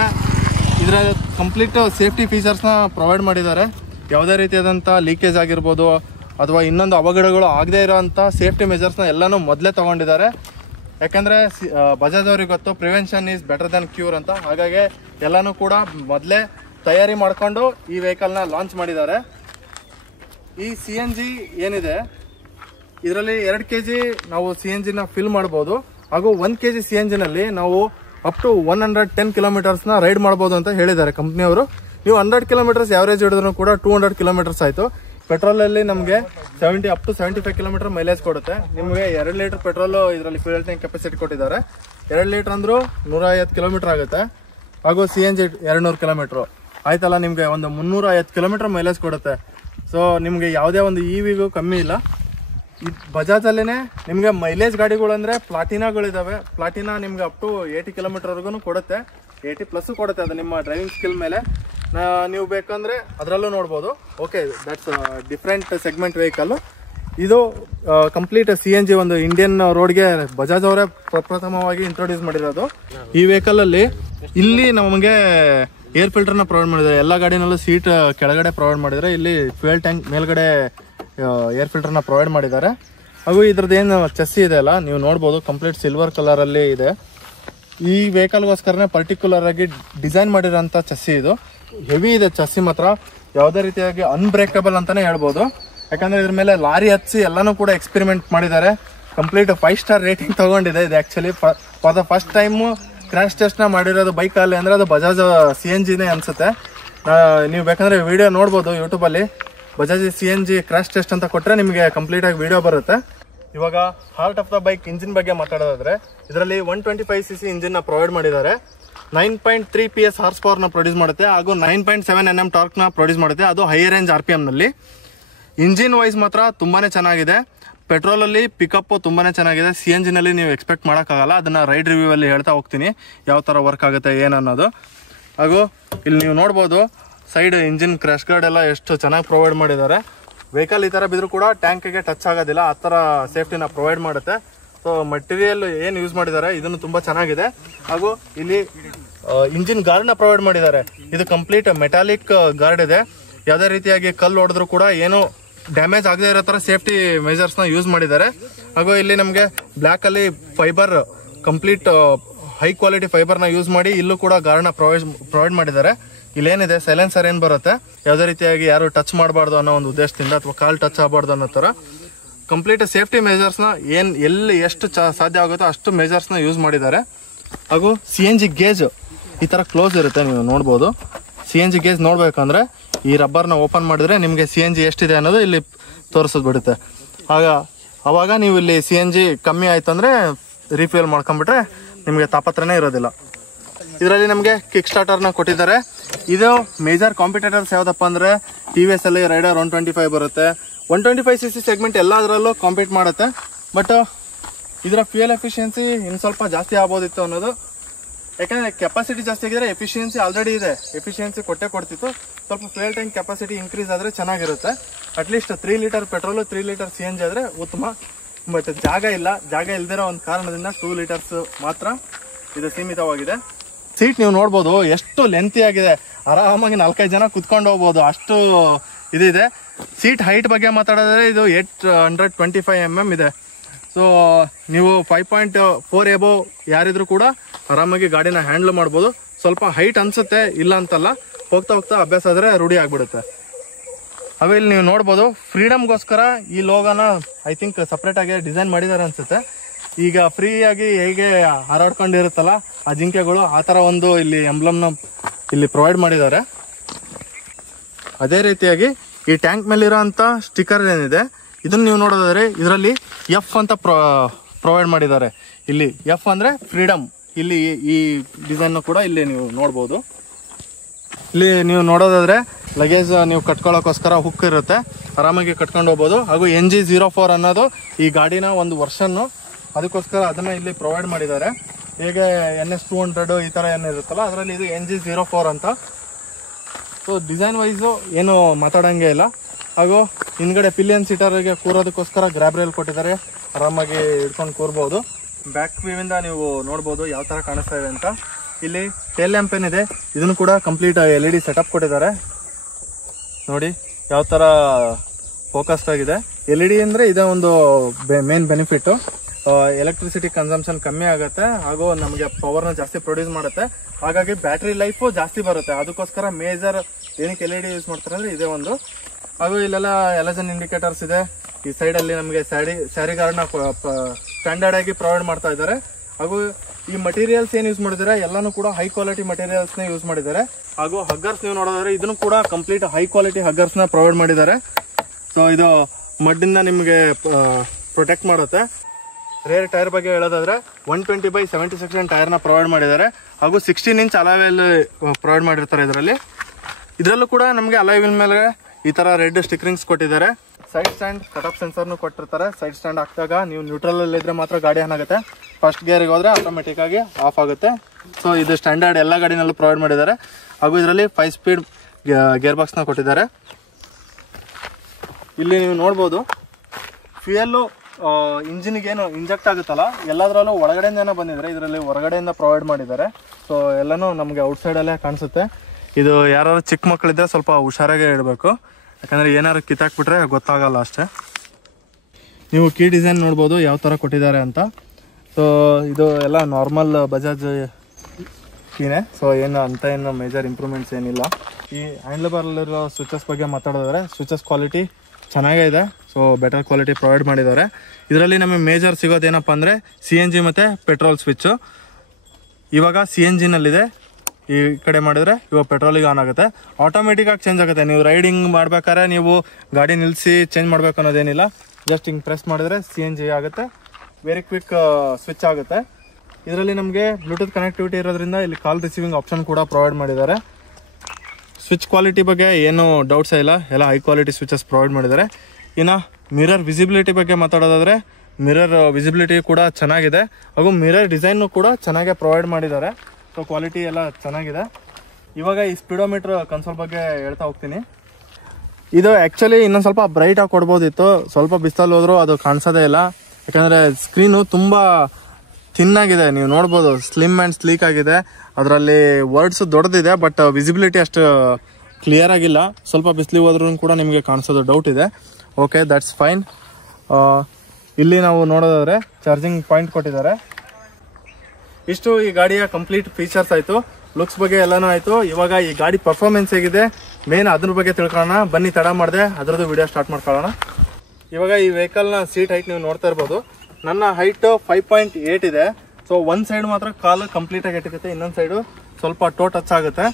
ಇದರ ಕಂಪ್ಲೀಟ್ ಸೇಫ್ಟಿ ಫೀಚರ್ಸ್ನ ಪ್ರೊವೈಡ್ ಮಾಡಿದ್ದಾರೆ. ಯಾವುದೇ ರೀತಿಯಾದಂಥ ಲೀಕೇಜ್ ಆಗಿರ್ಬೋದು ಅಥವಾ ಇನ್ನೊಂದು ಅವಘಡಗಳು ಆಗದೇ ಇರೋವಂಥ ಸೇಫ್ಟಿ ಮೆಜರ್ಸ್ನ ಎಲ್ಲನೂ ಮೊದಲೇ ತೊಗೊಂಡಿದ್ದಾರೆ. ಯಾಕಂದರೆ ಬಜಾಜ್ ಅವ್ರಿಗೆ ಗೊತ್ತು prevention is better then cure ಅಂತ. ಹಾಗಾಗಿ ಎಲ್ಲನೂ ಕೂಡ ಮೊದಲೇ ತಯಾರಿ ಮಾಡಿಕೊಂಡು ಈ ವೆಹಿಕಲ್ನ ಲಾಂಚ್ ಮಾಡಿದ್ದಾರೆ. ಈ CNG ಏನಿದೆ ಇದರಲ್ಲಿ 2 kg ನಾವು CNGನ ಫಿಲ್ ಮಾಡ್ಬೋದು, ಹಾಗೂ 1 kg CNGನಲ್ಲಿ ನಾವು ಅಪ್ ಟು 110 ಕಿಲೋಮೀಟರ್ಸ್ನ ರೈಡ್ ಮಾಡ್ಬೋದು ಅಂತ ಹೇಳಿದ್ದಾರೆ ಕಂಪ್ನಿಯವರು. ನೀವು 100 ಕಿಲೋಮೀಟರ್ಸ್ ಯಾವ್ರೇಜ್ ಹಿಡಿದ್ರು ಕೂಡ 200 ಕಿಲೋಮೀಟರ್ಸ್ ಆಯಿತು. ಪೆಟ್ರೋಲಲ್ಲಿ ನಮಗೆ 70 ಅಪ್ ಟು 75 ಕಿಲೋಮೀಟರ್ ಮೈಲೇಜ್ ಕೊಡುತ್ತೆ. ನಿಮಗೆ 2 ಲೀಟರ್ ಪೆಟ್ರೋಲು ಇದರಲ್ಲಿ ಫ್ಯೂಯಲ್ ಟ್ಯಾಂಕ್ ಕೆಪಾಸಿಟಿ ಕೊಟ್ಟಿದ್ದಾರೆ. 2 ಲೀಟರ್ ಅಂದರೂ 150 ಕಿಲೋಮೀಟರ್ ಆಗುತ್ತೆ, ಹಾಗೂ CNG 200 ಕಿಲೋಮೀಟ್ರು ಆಯ್ತಲ್ಲ, ನಿಮಗೆ ಒಂದು 350 ಕಿಲೋಮೀಟರ್ ಮೈಲೇಜ್ ಕೊಡುತ್ತೆ. ಸೊ ನಿಮಗೆ ಯಾವುದೇ ಒಂದು EVಗೂ ಕಮ್ಮಿ ಇಲ್ಲ. ಈ ಬಜಾಜಲ್ಲೇ ನಿಮಗೆ ಮೈಲೇಜ್ ಗಾಡಿಗಳು ಅಂದರೆ ಪ್ಲಾಟಿನಾಗಳಿದ್ದಾವೆ. ಪ್ಲಾಟಿನಾ ನಿಮ್ಗೆ ಅಪ್ ಟು 80 ಕಿಲೋಮೀಟರ್ವರೆಗೂ ಕೊಡುತ್ತೆ, 80+ ಕೊಡುತ್ತೆ. ಅದು ನಿಮ್ಮ ಡ್ರೈವಿಂಗ್ ಸ್ಕಿಲ್ ಮೇಲೆ ನೀವು ಬೇಕಂದರೆ ಅದರಲ್ಲೂ ನೋಡ್ಬೋದು. Okay, that's different segment vehicle. ಇದು ಕಂಪ್ಲೀಟ್ CNG ಒಂದು ಇಂಡಿಯನ್ ರೋಡ್ಗೆ ಬಜಾಜ್ ಅವರೇ ಪ್ರಪ್ರಥಮವಾಗಿ ಇಂಟ್ರೊಡ್ಯೂಸ್ ಮಾಡಿರೋದು. ಈ ವೆಹಿಕಲಲ್ಲಿ ಇಲ್ಲಿ ನಮಗೆ ಏರ್ ಫಿಲ್ಟರ್ನ ಪ್ರೊವೈಡ್ ಮಾಡಿದ್ದಾರೆ. ಎಲ್ಲ ಗಾಡಿನಲ್ಲೂ ಸೀಟ್ ಕೆಳಗಡೆ ಪ್ರೊವೈಡ್ ಮಾಡಿದರೆ, ಇಲ್ಲಿ ಫ್ಯೂಯಲ್ ಟ್ಯಾಂಕ್ ಮೇಲ್ಗಡೆ ಏರ್ ಫಿಲ್ಟರ್ನ ಪ್ರೊವೈಡ್ ಮಾಡಿದ್ದಾರೆ. ಹಾಗೂ ಇದ್ರದ್ದು ಏನು ಚಸ್ಸಿ ಇದೆ ಅಲ್ಲ, ನೀವು ನೋಡ್ಬೋದು ಕಂಪ್ಲೀಟ್ ಸಿಲ್ವರ್ ಕಲರಲ್ಲಿ ಇದೆ. ಈ ವೆಹಿಕಲ್ಗೋಸ್ಕರನೇ ಪರ್ಟಿಕ್ಯುಲರ್ ಆಗಿ ಡಿಸೈನ್ ಮಾಡಿರೋಂಥ ಚಸ್ಸಿ ಇದು. ಹೆವಿ ಇದೆ ಚಸ್ಸಿ ಮಾತ್ರ, ಯಾವುದೇ ರೀತಿಯಾಗಿ ಅನ್ಬ್ರೇಕಬಲ್ ಅಂತಲೇ ಹೇಳ್ಬೋದು. ಯಾಕಂದರೆ ಇದ್ರ ಮೇಲೆ ಲಾರಿ ಹಚ್ಚಿ ಎಲ್ಲನೂ ಕೂಡ ಎಕ್ಸ್ಪೆರಿಮೆಂಟ್ ಮಾಡಿದ್ದಾರೆ. ಕಂಪ್ಲೀಟ್ 5 ಸ್ಟಾರ್ ರೇಟಿಂಗ್ ತೊಗೊಂಡಿದೆ. ಇದು actually for the first time crash ಟೆಸ್ಟ್ನ ಮಾಡಿರೋದು ಬೈಕಲ್ಲಿ ಅಂದರೆ ಅದು ಬಜಾಜ್ CNGನೇ ಅನಿಸುತ್ತೆ. ನೀವು ಬೇಕಂದರೆ ವಿಡಿಯೋ ನೋಡ್ಬೋದು ಯೂಟ್ಯೂಬಲ್ಲಿ. ಬಜಾಜ್ CNG ಕ್ರ್ಯಾಶ್ ಟೆಸ್ಟ್ ಅಂತ ಕೊಟ್ಟರೆ ನಿಮಗೆ ಕಂಪ್ಲೀಟಾಗಿ ವಿಡಿಯೋ ಬರುತ್ತೆ. ಇವಾಗ heart of the bike engine ಬಗ್ಗೆ ಮಾತಾಡೋದಾದ್ರೆ, ಇದರಲ್ಲಿ 125cc ಇಂಜಿನ್ನ ಪ್ರೊವೈಡ್ ಮಾಡಿದ್ದಾರೆ. 9.3 PS ಹಾರ್ಸ್ ಪವರ್ನ ಪ್ರೊಡ್ಯೂಸ್ ಮಾಡುತ್ತೆ, ಹಾಗೂ 9.7 Nm ಟಾರ್ಕ್ನ ಪ್ರೊಡ್ಯೂಸ್ ಮಾಡುತ್ತೆ. ಅದು ಹೈ ರೇಂಜ್ RPMನಲ್ಲಿ. ಇಂಜಿನ್ ವೈಸ್ ಮಾತ್ರ ತುಂಬಾ ಚೆನ್ನಾಗಿದೆ. ಪೆಟ್ರೋಲಲ್ಲಿ ಪಿಕಪ್ ತುಂಬಾ ಚೆನ್ನಾಗಿದೆ. CNGನಲ್ಲಿ ನೀವು ಎಕ್ಸ್ಪೆಕ್ಟ್ ಮಾಡೋಕ್ಕಾಗಲ್ಲ. ಅದನ್ನು ರೈಡ್ ರಿವ್ಯೂವಲ್ಲಿ ಹೇಳ್ತಾ ಹೋಗ್ತೀನಿ ಯಾವ ಥರ ವರ್ಕ್ ಆಗುತ್ತೆ ಏನು ಅನ್ನೋದು. ಹಾಗೂ ಇಲ್ಲಿ ನೀವು ನೋಡ್ಬೋದು ಸೈಡ್ ಇಂಜಿನ್ ಕ್ರ್ಯಾಶ್ ಗಾರ್ಡ್ ಎಲ್ಲ ಎಷ್ಟು ಚೆನ್ನಾಗಿ ಪ್ರೊವೈಡ್ ಮಾಡಿದ್ದಾರೆ. ವೆಹಿಕಲ್ ಈ ಥರ ಬಿದ್ದರೂ ಕೂಡ ಟ್ಯಾಂಕಿಗೆ ಟಚ್ ಆಗೋದಿಲ್ಲ, ಆ ಥರ ಸೇಫ್ಟಿನ ಪ್ರೊವೈಡ್ ಮಾಡುತ್ತೆ. ಸೊ ಮಟೀರಿಯಲ್ ಏನು ಯೂಸ್ ಮಾಡಿದ್ದಾರೆ ಇದನ್ನು ತುಂಬ ಚೆನ್ನಾಗಿದೆ. ಹಾಗೂ ಇಲ್ಲಿ ಇಂಜಿನ್ ಗಾರ್ಡ್ನ ಪ್ರೊವೈಡ್ ಮಾಡಿದ್ದಾರೆ. ಇದು ಕಂಪ್ಲೀಟ್ ಮೆಟಾಲಿಕ್ ಗಾರ್ಡ್ ಇದೆ. ಯಾವುದೇ ರೀತಿಯಾಗಿ ಕಲ್ಲು ಹೊಡೆದ್ರು ಕೂಡ ಏನು ಡ್ಯಾಮೇಜ್ ಆಗದೆ ಇರೋ ಥರ ಸೇಫ್ಟಿ ಮೆಜರ್ಸ್ನ ಯೂಸ್ ಮಾಡಿದ್ದಾರೆ. ಹಾಗೂ ಇಲ್ಲಿ ನಮಗೆ ಬ್ಲ್ಯಾಕಲ್ಲಿ ಫೈಬರ್ ಕಂಪ್ಲೀಟ್ ಹೈ ಕ್ವಾಲಿಟಿ ಫೈಬರ್ನ ಯೂಸ್ ಮಾಡಿ ಇಲ್ಲೂ ಕೂಡ ಗಾರ್ಡ್ನ ಪ್ರೊವೈಡ್ ಮಾಡಿದ್ದಾರೆ. ಇಲ್ಲೇನಿದೆ ಸೈಲೆನ್ಸರ್ ಏನು ಬರುತ್ತೆ, ಯಾವುದೇ ರೀತಿಯಾಗಿ ಯಾರು ಟಚ್ ಮಾಡಬಾರ್ದು ಅನ್ನೋ ಒಂದು ಉದ್ದೇಶದಿಂದ, ಅಥವಾ ಕಾಲ್ ಟಚ್ ಆಗಬಾರ್ದು ಅನ್ನೋ ಥರ ಕಂಪ್ಲೀಟ್ ಸೇಫ್ಟಿ ಮೆಜರ್ಸ್ನ ಎಲ್ಲಿ ಎಷ್ಟು ಸಾಧ್ಯ ಆಗುತ್ತೋ ಅಷ್ಟು ಮೆಜರ್ಸ್ನ ಯೂಸ್ ಮಾಡಿದ್ದಾರೆ. ಹಾಗೂ CNG ಗೇಜ್ ಈ ಥರ ಕ್ಲೋಸ್ ಇರುತ್ತೆ, ನೀವು ನೋಡ್ಬೋದು. CNG ಗೇಜ್ ನೋಡ್ಬೇಕಂದ್ರೆ ಈ ರಬ್ಬರ್ನ ಓಪನ್ ಮಾಡಿದ್ರೆ ನಿಮಗೆ CNG ಎಷ್ಟಿದೆ ಅನ್ನೋದು ಇಲ್ಲಿ ತೋರಿಸೋದು ಬಿಡುತ್ತೆ. ಆವಾಗ ನೀವು ಇಲ್ಲಿ CNG ಕಮ್ಮಿ ಆಯ್ತು ಅಂದರೆ ರೀಫಿಲ್ ಮಾಡ್ಕೊಂಡ್ಬಿಟ್ರೆ ನಿಮಗೆ ತಾಪತ್ರನೇ ಇರೋದಿಲ್ಲ. ಇದರಲ್ಲಿ ನಮಗೆ ಕಿಕ್ ಸ್ಟಾರ್ಟರ್ನ ಕೊಟ್ಟಿದ್ದಾರೆ. ಇದು ಮೇಜರ್ ಕಾಂಪಿಟೇಟರ್ಸ್ ಯಾವುದಪ್ಪ ಅಂದರೆ TVS ಅಲ್ಲಿ ರೈಡರ್ 125 ಬರುತ್ತೆ. 125cc ಸೆಗ್ಮೆಂಟ್ ಎಲ್ಲದರಲ್ಲೂ ಕಾಂಪೀಟ್ ಮಾಡುತ್ತೆ. ಬಟ್ ಇದರ ಫ್ಯೂಯಲ್ ಎಫಿಷಿಯನ್ಸಿ ಇನ್ನು ಸ್ವಲ್ಪ ಜಾಸ್ತಿ ಆಗ್ಬೋದಿತ್ತು ಅನ್ನೋದು. ಯಾಕಂದರೆ ಕೆಪಾಸಿಟಿ ಜಾಸ್ತಿ ಆಗಿದ್ರೆ ಎಫಿಷಿಯನ್ಸಿ ಆಲ್ರೆಡಿ ಇದೆ, ಎಫಿಷಿಯನ್ಸಿ ಕೊಡ್ತಿತ್ತು. ಸ್ವಲ್ಪ ಫ್ಯೂಯಲ್ ಟ್ಯಾಂಕ್ ಕೆಪಾಸಿಟಿ ಇನ್ಕ್ರೀಸ್ ಆದರೆ ಚೆನ್ನಾಗಿರುತ್ತೆ. At least 3 litre petrol 3 litre CNG ಆದರೆ ಉತ್ತಮ. ಬಟ್ ಜಾಗ ಇಲ್ದಿರೋ ಒಂದು ಕಾರಣದಿಂದ 2 ಲೀಟರ್ಸ್ ಮಾತ್ರ ಇದು ಸೀಮಿತವಾಗಿದೆ. ಸೀಟ್ ನೀವು ನೋಡ್ಬೋದು ಎಷ್ಟು ಲೆಂತಿ ಆಗಿದೆ, ಆರಾಮಾಗಿ 4-5 ಜನ ಕುತ್ಕೊಂಡು ಹೋಗ್ಬೋದು, ಅಷ್ಟು ಇದಿದೆ. ಸೀಟ್ ಹೈಟ್ ಬಗ್ಗೆ ಮಾತಾಡಿದ್ರೆ ಇದು 825 mm ಇದೆ. ಸೊ ನೀವು 5.4 ಎಬೋ ಯಾರಿದ್ರು ಕೂಡ ಆರಾಮಾಗಿ ಗಾಡಿನ ಹ್ಯಾಂಡಲ್ ಮಾಡ್ಬೋದು. ಸ್ವಲ್ಪ ಹೈಟ್ ಅನ್ಸುತ್ತೆ, ಇಲ್ಲ ಅಂತಲ್ಲ, ಹೋಗ್ತಾ ಅಭ್ಯಾಸ ಆದರೆ ರೂಢಿ ಆಗ್ಬಿಡುತ್ತೆ. ಅವೆಲ್ಲಿ ನೀವು ನೋಡ್ಬೋದು ಫ್ರೀಡಮ್ಗೋಸ್ಕರ ಈ ಲೋಗೋನ ಐ ಥಿಂಕ್ ಸಪ್ರೇಟಾಗಿ ಡಿಸೈನ್ ಮಾಡಿದ್ದಾರೆ ಅನ್ಸುತ್ತೆ. ಈಗ ಫ್ರೀಯಾಗಿ ಹೇಗೆ ಹಾರಾಡ್ಕೊಂಡಿರುತ್ತಲ್ಲ ಆ ಜಿಂಕೆಗಳು, ಆ ಥರ ಒಂದು ಇಲ್ಲಿ ಎಂಬ್ಲಮ್ನ ಇಲ್ಲಿ ಪ್ರೊವೈಡ್ ಮಾಡಿದ್ದಾರೆ. ಅದೇ ರೀತಿಯಾಗಿ ಈ ಟ್ಯಾಂಕ್ ಮೇಲಿರೋ ಅಂಥ ಸ್ಟಿಕ್ಕರ್ ಏನಿದೆ ಇದನ್ನು ನೀವು ನೋಡೋದಾದ್ರೆ ಇದರಲ್ಲಿ F ಅಂತ ಪ್ರೊವೈಡ್ ಮಾಡಿದ್ದಾರೆ. ಇಲ್ಲಿ F ಅಂದರೆ ಫ್ರೀಡಮ್. ಇಲ್ಲಿ ಈ ಡಿಸೈನ್ ಕೂಡ ಇಲ್ಲಿ ನೀವು ನೋಡ್ಬೋದು. ಇಲ್ಲಿ ನೀವು ನೋಡೋದಾದ್ರೆ ಲಗೇಜ್ ನೀವು ಕಟ್ಕೊಳ್ಳೋಕ್ಕೋಸ್ಕರ ಹುಕ್ ಇರುತ್ತೆ, ಆರಾಮಾಗಿ ಕಟ್ಕೊಂಡು ಹೋಗ್ಬೋದು. ಹಾಗೂ NG04 ಅನ್ನೋದು ಈ ಗಾಡಿನ ಒಂದು ವರ್ಷನ್ನು, ಅದಕ್ಕೋಸ್ಕರ ಅದನ್ನ ಇಲ್ಲಿ ಪ್ರೊವೈಡ್ ಮಾಡಿದ್ದಾರೆ. ಹೇಗೆ NS200 ಈ ಥರ ಏನಿರುತ್ತಲ್ಲ ಅದರಲ್ಲಿ ಇದು NG04 ಅಂತ. ಸೊ ಡಿಸೈನ್ ವೈಸು ಏನು ಮಾತಾಡೋಂಗೆ ಇಲ್ಲ. ಹಾಗೂ ಹಿಂದ್ಗಡೆ ಪಿಲಿಯನ್ ಸೀಟರ್ಗೆ ಕೂರೋದಕ್ಕೋಸ್ಕರ ಗ್ರ್ಯಾಬ್ ರೈಲ್ ಕೊಟ್ಟಿದ್ದಾರೆ, ಆರಾಮಾಗಿ ಹಿಡ್ಕೊಂಡು ಕೂರ್ಬೋದು. ಬ್ಯಾಕ್ ವ್ಯೂವಿಂದ ನೀವು ನೋಡ್ಬೋದು ಯಾವ ಥರ ಕಾಣಿಸ್ತಾ ಇದೆ ಅಂತ. ಇಲ್ಲಿ ಟೇಲ್ ಲ್ಯಾಂಪ್ ಏನಿದೆ ಇದನ್ನು ಕೂಡ ಕಂಪ್ಲೀಟ್ LED ಸೆಟಪ್ ಕೊಟ್ಟಿದ್ದಾರೆ. ನೋಡಿ ಯಾವ ಥರ ಫೋಕಸ್ಡ್ ಆಗಿದೆ. LED ಅಂದರೆ ಇದೇ ಒಂದು ಮೇನ್ ಬೆನಿಫಿಟ್ಟು. ಎಲೆಕ್ಟ್ರಿಸಿಟಿ ಕನ್ಸಂಪ್ಷನ್ ಕಮ್ಮಿ ಆಗುತ್ತೆ, ಹಾಗೂ ನಮಗೆ ಪವರ್ನ ಜಾಸ್ತಿ ಪ್ರೊಡ್ಯೂಸ್ ಮಾಡುತ್ತೆ. ಹಾಗಾಗಿ ಬ್ಯಾಟ್ರಿ ಲೈಫು ಜಾಸ್ತಿ ಬರುತ್ತೆ. ಅದಕ್ಕೋಸ್ಕರ ಮೇಜರ್ ಏನಕ್ಕೆ LED ಯೂಸ್ ಮಾಡ್ತಾರೆ ಅಂದರೆ ಇದೇ ಒಂದು. ಹಾಗೂ ಇಲ್ಲೆಲ್ಲ ಎಲಜನ್ ಇಂಡಿಕೇಟರ್ಸ್ ಇದೆ. ಈ ಸೈಡಲ್ಲಿ ನಮಗೆ ಸ್ಯಾರಿ ಗಾರ್ಡ್ನ ಸ್ಟ್ಯಾಂಡರ್ಡ್ ಆಗಿ ಪ್ರೊವೈಡ್ ಮಾಡ್ತಾ ಇದ್ದಾರೆ. ಹಾಗೂ ಈ ಮಟೀರಿಯಲ್ಸ್ ಏನು ಯೂಸ್ ಮಾಡಿದ್ದಾರೆ ಎಲ್ಲಾನು ಕೂಡ ಹೈ ಕ್ವಾಲಿಟಿ ಮಟೀರಿಯಲ್ಸ್ನ ಯೂಸ್ ಮಾಡಿದ್ದಾರೆ. ಹಾಗೂ ಹಗ್ಗರ್ಸ್ ನೀವು ನೋಡೋದಾದ್ರೆ ಇದನ್ನು ಕೂಡ ಕಂಪ್ಲೀಟ್ ಹೈ ಕ್ವಾಲಿಟಿ ಹಗ್ಗರ್ಸ್ನ ಪ್ರೊವೈಡ್ ಮಾಡಿದ್ದಾರೆ. ಸೊ ಇದು ಮಡ್ಡಿಂದ ನಿಮಗೆ ಪ್ರೊಟೆಕ್ಟ್ ಮಾಡುತ್ತೆ. ರೇರ್ ಟೈರ್ ಬಗ್ಗೆ ಹೇಳೋದಾದ್ರೆ 120/70 ಸೆಕ್ಷನ್ ಟೈರ್ನ ಪ್ರೊವೈಡ್ ಮಾಡಿದ್ದಾರೆ. ಹಾಗೂ 16 ಇಂಚ್ ಅಲಾಯ್ ವೀಲ್ ಪ್ರೊವೈಡ್ ಮಾಡಿರ್ತಾರೆ ಇದರಲ್ಲೂ ಕೂಡ ನಮಗೆ ಅಲಾಯ್ ವೀಲ್ ಮೇಲೆ ಈ ಥರ ರೆಡ್ ಸ್ಟಿಕರಿಂಗ್ಸ್ ಕೊಟ್ಟಿದ್ದಾರೆ. ಸೈಡ್ ಸ್ಟ್ಯಾಂಡ್ ಕಟಪ್ ಸೆನ್ಸರ್ನು ಕೊಟ್ಟಿರ್ತಾರೆ. ಸೈಡ್ ಸ್ಟ್ಯಾಂಡ್ ಹಾಕಿದಾಗ ನೀವು ನ್ಯೂಟ್ರಲ್ ಇದ್ರೆ ಮಾತ್ರ ಗಾಡಿ ಆನ್ ಆಗುತ್ತೆ. ಫಸ್ಟ್ ಗೇರ್ಗೆ ಹೋದ್ರೆ ಆಟೋಮೆಟಿಕ್ ಆಗಿ ಆಫ್ ಆಗುತ್ತೆ. ಸೊ ಇದು ಸ್ಟ್ಯಾಂಡರ್ಡ್ ಎಲ್ಲ ಗಾಡಿನಲ್ಲೂ ಪ್ರೊವೈಡ್ ಮಾಡಿದ್ದಾರೆ. ಹಾಗೂ ಇದರಲ್ಲಿ 5 ಸ್ಪೀಡ್ ಗೇರ್ ಬಾಕ್ಸ್ನ ಕೊಟ್ಟಿದ್ದಾರೆ. ಇಲ್ಲಿ ನೀವು ನೋಡ್ಬೋದು ಫ್ಯೂಯಲ್ಲು ಇಂಜಿನ್ಗೆ ಏನು ಇಂಜೆಕ್ಟ್ ಆಗುತ್ತಲ್ಲ ಎಲ್ಲದರಲ್ಲೂ ಒಳಗಡೆಯಿಂದನೇ ಬಂದಿದ್ದಾರೆ, ಇದರಲ್ಲಿ ಹೊರಗಡೆಯಿಂದ ಪ್ರೊವೈಡ್ ಮಾಡಿದ್ದಾರೆ. ಸೊ ಎಲ್ಲನೂ ನಮಗೆ ಔಟ್ಸೈಡಲ್ಲೇ ಕಾಣಿಸುತ್ತೆ. ಇದು ಯಾರು ಚಿಕ್ಕ ಮಕ್ಕಳಿದ್ರೆ ಸ್ವಲ್ಪ ಹುಷಾರಾಗೇ ಇಡಬೇಕು, ಯಾಕಂದರೆ ಏನಾದ್ರು ಕಿತ್ತಾಕ್ಬಿಟ್ರೆ ಗೊತ್ತಾಗಲ್ಲ ಅಷ್ಟೇ. ನೀವು ಕೀ ಡಿಸೈನ್ ನೋಡ್ಬೋದು ಯಾವ ಥರ ಕೊಟ್ಟಿದ್ದಾರೆ ಅಂತ. ಸೊ ಇದು ಎಲ್ಲ ನಾರ್ಮಲ್ ಬಜಾಜ್ ಕೀನೇ. ಸೊ ಏನು ಮೇಜರ್ ಇಂಪ್ರೂವ್ಮೆಂಟ್ಸ್ ಏನಿಲ್ಲ. ಈ ಹ್ಯಾಂಡ್ಲ್ ಬಾರಲ್ಲಿರೋ ಸ್ವಿಚಸ್ ಬಗ್ಗೆ ಮಾತಾಡಿದ್ರೆ ಸ್ವಿಚಸ್ ಕ್ವಾಲಿಟಿ ಚೆನ್ನಾಗೇ ಇದೆ. ಸೊ ಬೆಟರ್ ಕ್ವಾಲಿಟಿ ಪ್ರೊವೈಡ್ ಮಾಡಿದ್ದಾರೆ. ಇದರಲ್ಲಿ ನಮಗೆ ಮೇಜರ್ ಸಿಗೋದೇನಪ್ಪ ಅಂದರೆ CNG ಮತ್ತು ಪೆಟ್ರೋಲ್ ಸ್ವಿಚ್ಚು. ಇವಾಗ CNGನಲ್ಲಿದೆ, ಈ ಕಡೆ ಮಾಡಿದರೆ ಇವಾಗ ಪೆಟ್ರೋಲಿಗೆ ಆನ್ ಆಗುತ್ತೆ. ಆಟೋಮೆಟಿಕ್ಕಾಗಿ ಚೇಂಜ್ ಆಗುತ್ತೆ. ನೀವು ರೈಡಿಂಗ್ ಮಾಡ್ಬೇಕಾದ್ರೆ ನೀವು ಗಾಡಿ ನಿಲ್ಲಿಸಿ ಚೇಂಜ್ ಮಾಡಬೇಕು ಅನ್ನೋದೇನಿಲ್ಲ. ಜಸ್ಟ್ ಹಿಂಗೆ ಪ್ರೆಸ್ ಮಾಡಿದ್ರೆ CNG ಆಗುತ್ತೆ. ವೆರಿ ಕ್ವಿಕ್ ಸ್ವಿಚ್ ಆಗುತ್ತೆ. ಇದರಲ್ಲಿ ನಮಗೆ ಬ್ಲೂಟೂತ್ ಕನೆಕ್ಟಿವಿಟಿ ಇರೋದ್ರಿಂದ ಇಲ್ಲಿ ಕಾಲ್ ರಿಸೀವಿಂಗ್ ಆಪ್ಷನ್ ಕೂಡ ಪ್ರೊವೈಡ್ ಮಾಡಿದ್ದಾರೆ. ಸ್ವಿಚ್ ಕ್ವಾಲಿಟಿ ಬಗ್ಗೆ ಏನು ಡೌಟ್ಸೇ ಇಲ್ಲ, ಎಲ್ಲ ಹೈ ಕ್ವಾಲಿಟಿ ಸ್ವಿಚಸ್ ಪ್ರೊವೈಡ್ ಮಾಡಿದ್ದಾರೆ. ಇನ್ನು ಮಿರರ್ ವಿಸಿಬಿಲಿಟಿ ಬಗ್ಗೆ ಮಾತಾಡೋದಾದರೆ ಮಿರರ್ ವಿಸಿಬಿಲಿಟಿ ಕೂಡ ಚೆನ್ನಾಗಿದೆ. ಹಾಗೂ ಮಿರರ್ ಡಿಸೈನು ಕೂಡ ಚೆನ್ನಾಗೇ ಪ್ರೊವೈಡ್ ಮಾಡಿದ್ದಾರೆ. ಸೊ ಕ್ವಾಲಿಟಿ ಎಲ್ಲ ಚೆನ್ನಾಗಿದೆ. ಇವಾಗ ಈ ಸ್ಪೀಡೋಮೀಟರ್ ಕನ್ಸೋಲ್ ಬಗ್ಗೆ ಹೇಳ್ತಾ ಹೋಗ್ತೀನಿ. ಇದು ಆ್ಯಕ್ಚುಲಿ ಇನ್ನೊಂದು ಸ್ವಲ್ಪ ಬ್ರೈಟಾಗಿ ಕೊಡ್ಬೋದಿತ್ತು, ಸ್ವಲ್ಪ ಬಿಸಿಲಲ್ಲಿ ಹೋದರೂ ಅದು ಕಾಣಿಸೋದೇ ಇಲ್ಲ. ಯಾಕಂದರೆ ಸ್ಕ್ರೀನು ತುಂಬ ಥಿನ್ನಾಗಿದೆ, ನೀವು ನೋಡ್ಬೋದು ಸ್ಲಿಮ್ ಆ್ಯಂಡ್ ಸ್ಲೀಕ್ ಆಗಿದೆ. ಅದರಲ್ಲಿ ವರ್ಡ್ಸ್ ದೊಡ್ಡದಿದೆ, ಬಟ್ ವಿಸಿಬಿಲಿಟಿ ಅಷ್ಟು ಕ್ಲಿಯರ್ ಆಗಿಲ್ಲ. ಸ್ವಲ್ಪ ಬಿಸಿಲಿಗೆ ಹೋದ್ರೂ ಕೂಡ ನಿಮಗೆ ಕಾಣಿಸೋದು ಡೌಟ್ ಇದೆ. Okay, that's fine. ಇಲ್ಲಿ ನಾವು ನೋಡೋದಾದ್ರೆ ಚಾರ್ಜಿಂಗ್ ಪಾಯಿಂಟ್ ಕೊಟ್ಟಿದ್ದಾರೆ. ಇಷ್ಟು ಈ ಗಾಡಿಯ ಕಂಪ್ಲೀಟ್ ಫೀಚರ್ಸ್ ಆಯಿತು. ಲುಕ್ಸ್ ಬಗ್ಗೆ ಎಲ್ಲನೂ ಆಯಿತು. ಇವಾಗ ಈ ಗಾಡಿ ಪರ್ಫಾರ್ಮೆನ್ಸ್ ಹೇಗಿದೆ ಮೇನ್ ಅದ್ರ ಬಗ್ಗೆ ತಿಳ್ಕೊಳ್ಳೋಣ. ಬನ್ನಿ, ತಡ ಮಾಡಿದೆ ಅದರದ್ದು ವಿಡಿಯೋ ಸ್ಟಾರ್ಟ್ ಮಾಡ್ಕೊಳ್ಳೋಣ. ಇವಾಗ ಈ ವೆಹಿಕಲ್ನ ಸೀಟ್ ಹೈಟ್ ನೀವು ನೋಡ್ತಾ ಇರ್ಬೋದು. ನನ್ನ ಹೈಟ್ 5.8 ಇದೆ. ಸೊ ಒಂದು ಸೈಡ್ ಮಾತ್ರ ಕಾಲು ಕಂಪ್ಲೀಟಾಗಿ ಎಟುತ್ತೆ, ಇನ್ನೊಂದು ಸೈಡು ಸ್ವಲ್ಪ ಟಚ್ ಆಗುತ್ತೆ.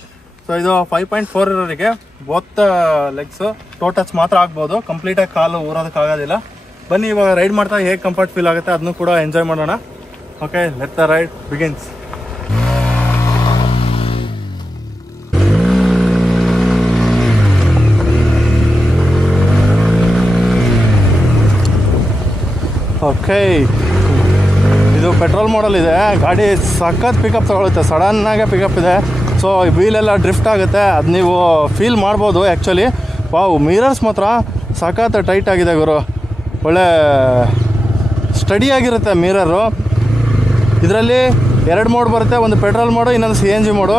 ಸೊ ಇದು 5.4 ಇರೋರಿಗೆ ಬೋತ್ ಲೆಗ್ಸು ಟೋ ಟಚ್ ಮಾತ್ರ ಆಗ್ಬೋದು, ಕಂಪ್ಲೀಟಾಗಿ ಕಾಲು ಊರೋದಕ್ಕಾಗೋದಿಲ್ಲ. ಬನ್ನಿ ಇವಾಗ ರೈಡ್ ಮಾಡ್ತಾ ಹೇಗೆ ಕಂಫರ್ಟ್ ಫೀಲ್ ಆಗುತ್ತೆ ಅದನ್ನು ಕೂಡ ಎಂಜಾಯ್ ಮಾಡೋಣ. Okay, let the ride begins. Okay, ಇದು ಪೆಟ್ರೋಲ್ ಮಾಡಲ್ ಇದೆ. ಗಾಡಿ ಸಖತ್ ಪಿಕಪ್ ತಗೊಳುತ್ತೆ, ಸಡನ್ನಾಗೆ ಪಿಕಪ್ ಇದೆ. ಸೊ ವೀಲೆಲ್ಲ ಡ್ರಿಫ್ಟ್ ಆಗುತ್ತೆ, ಅದು ನೀವು ಫೀಲ್ ಮಾಡ್ಬೋದು ಆ್ಯಕ್ಚುಲಿ. ವಾವ್, ಮಿರರ್ಸ್ ಮಾತ್ರ ಸಖತ್ ಟೈಟ್ ಆಗಿದೆ ಗುರು, ಒಳ್ಳೆ ಸ್ಟಡಿಯಾಗಿರುತ್ತೆ ಮಿರರು. ಇದರಲ್ಲಿ 2 ಮೋಡ್ ಬರುತ್ತೆ, ಒಂದು ಪೆಟ್ರೋಲ್ ಮೋಡು, ಇನ್ನೊಂದು CNG ಮೋಡು.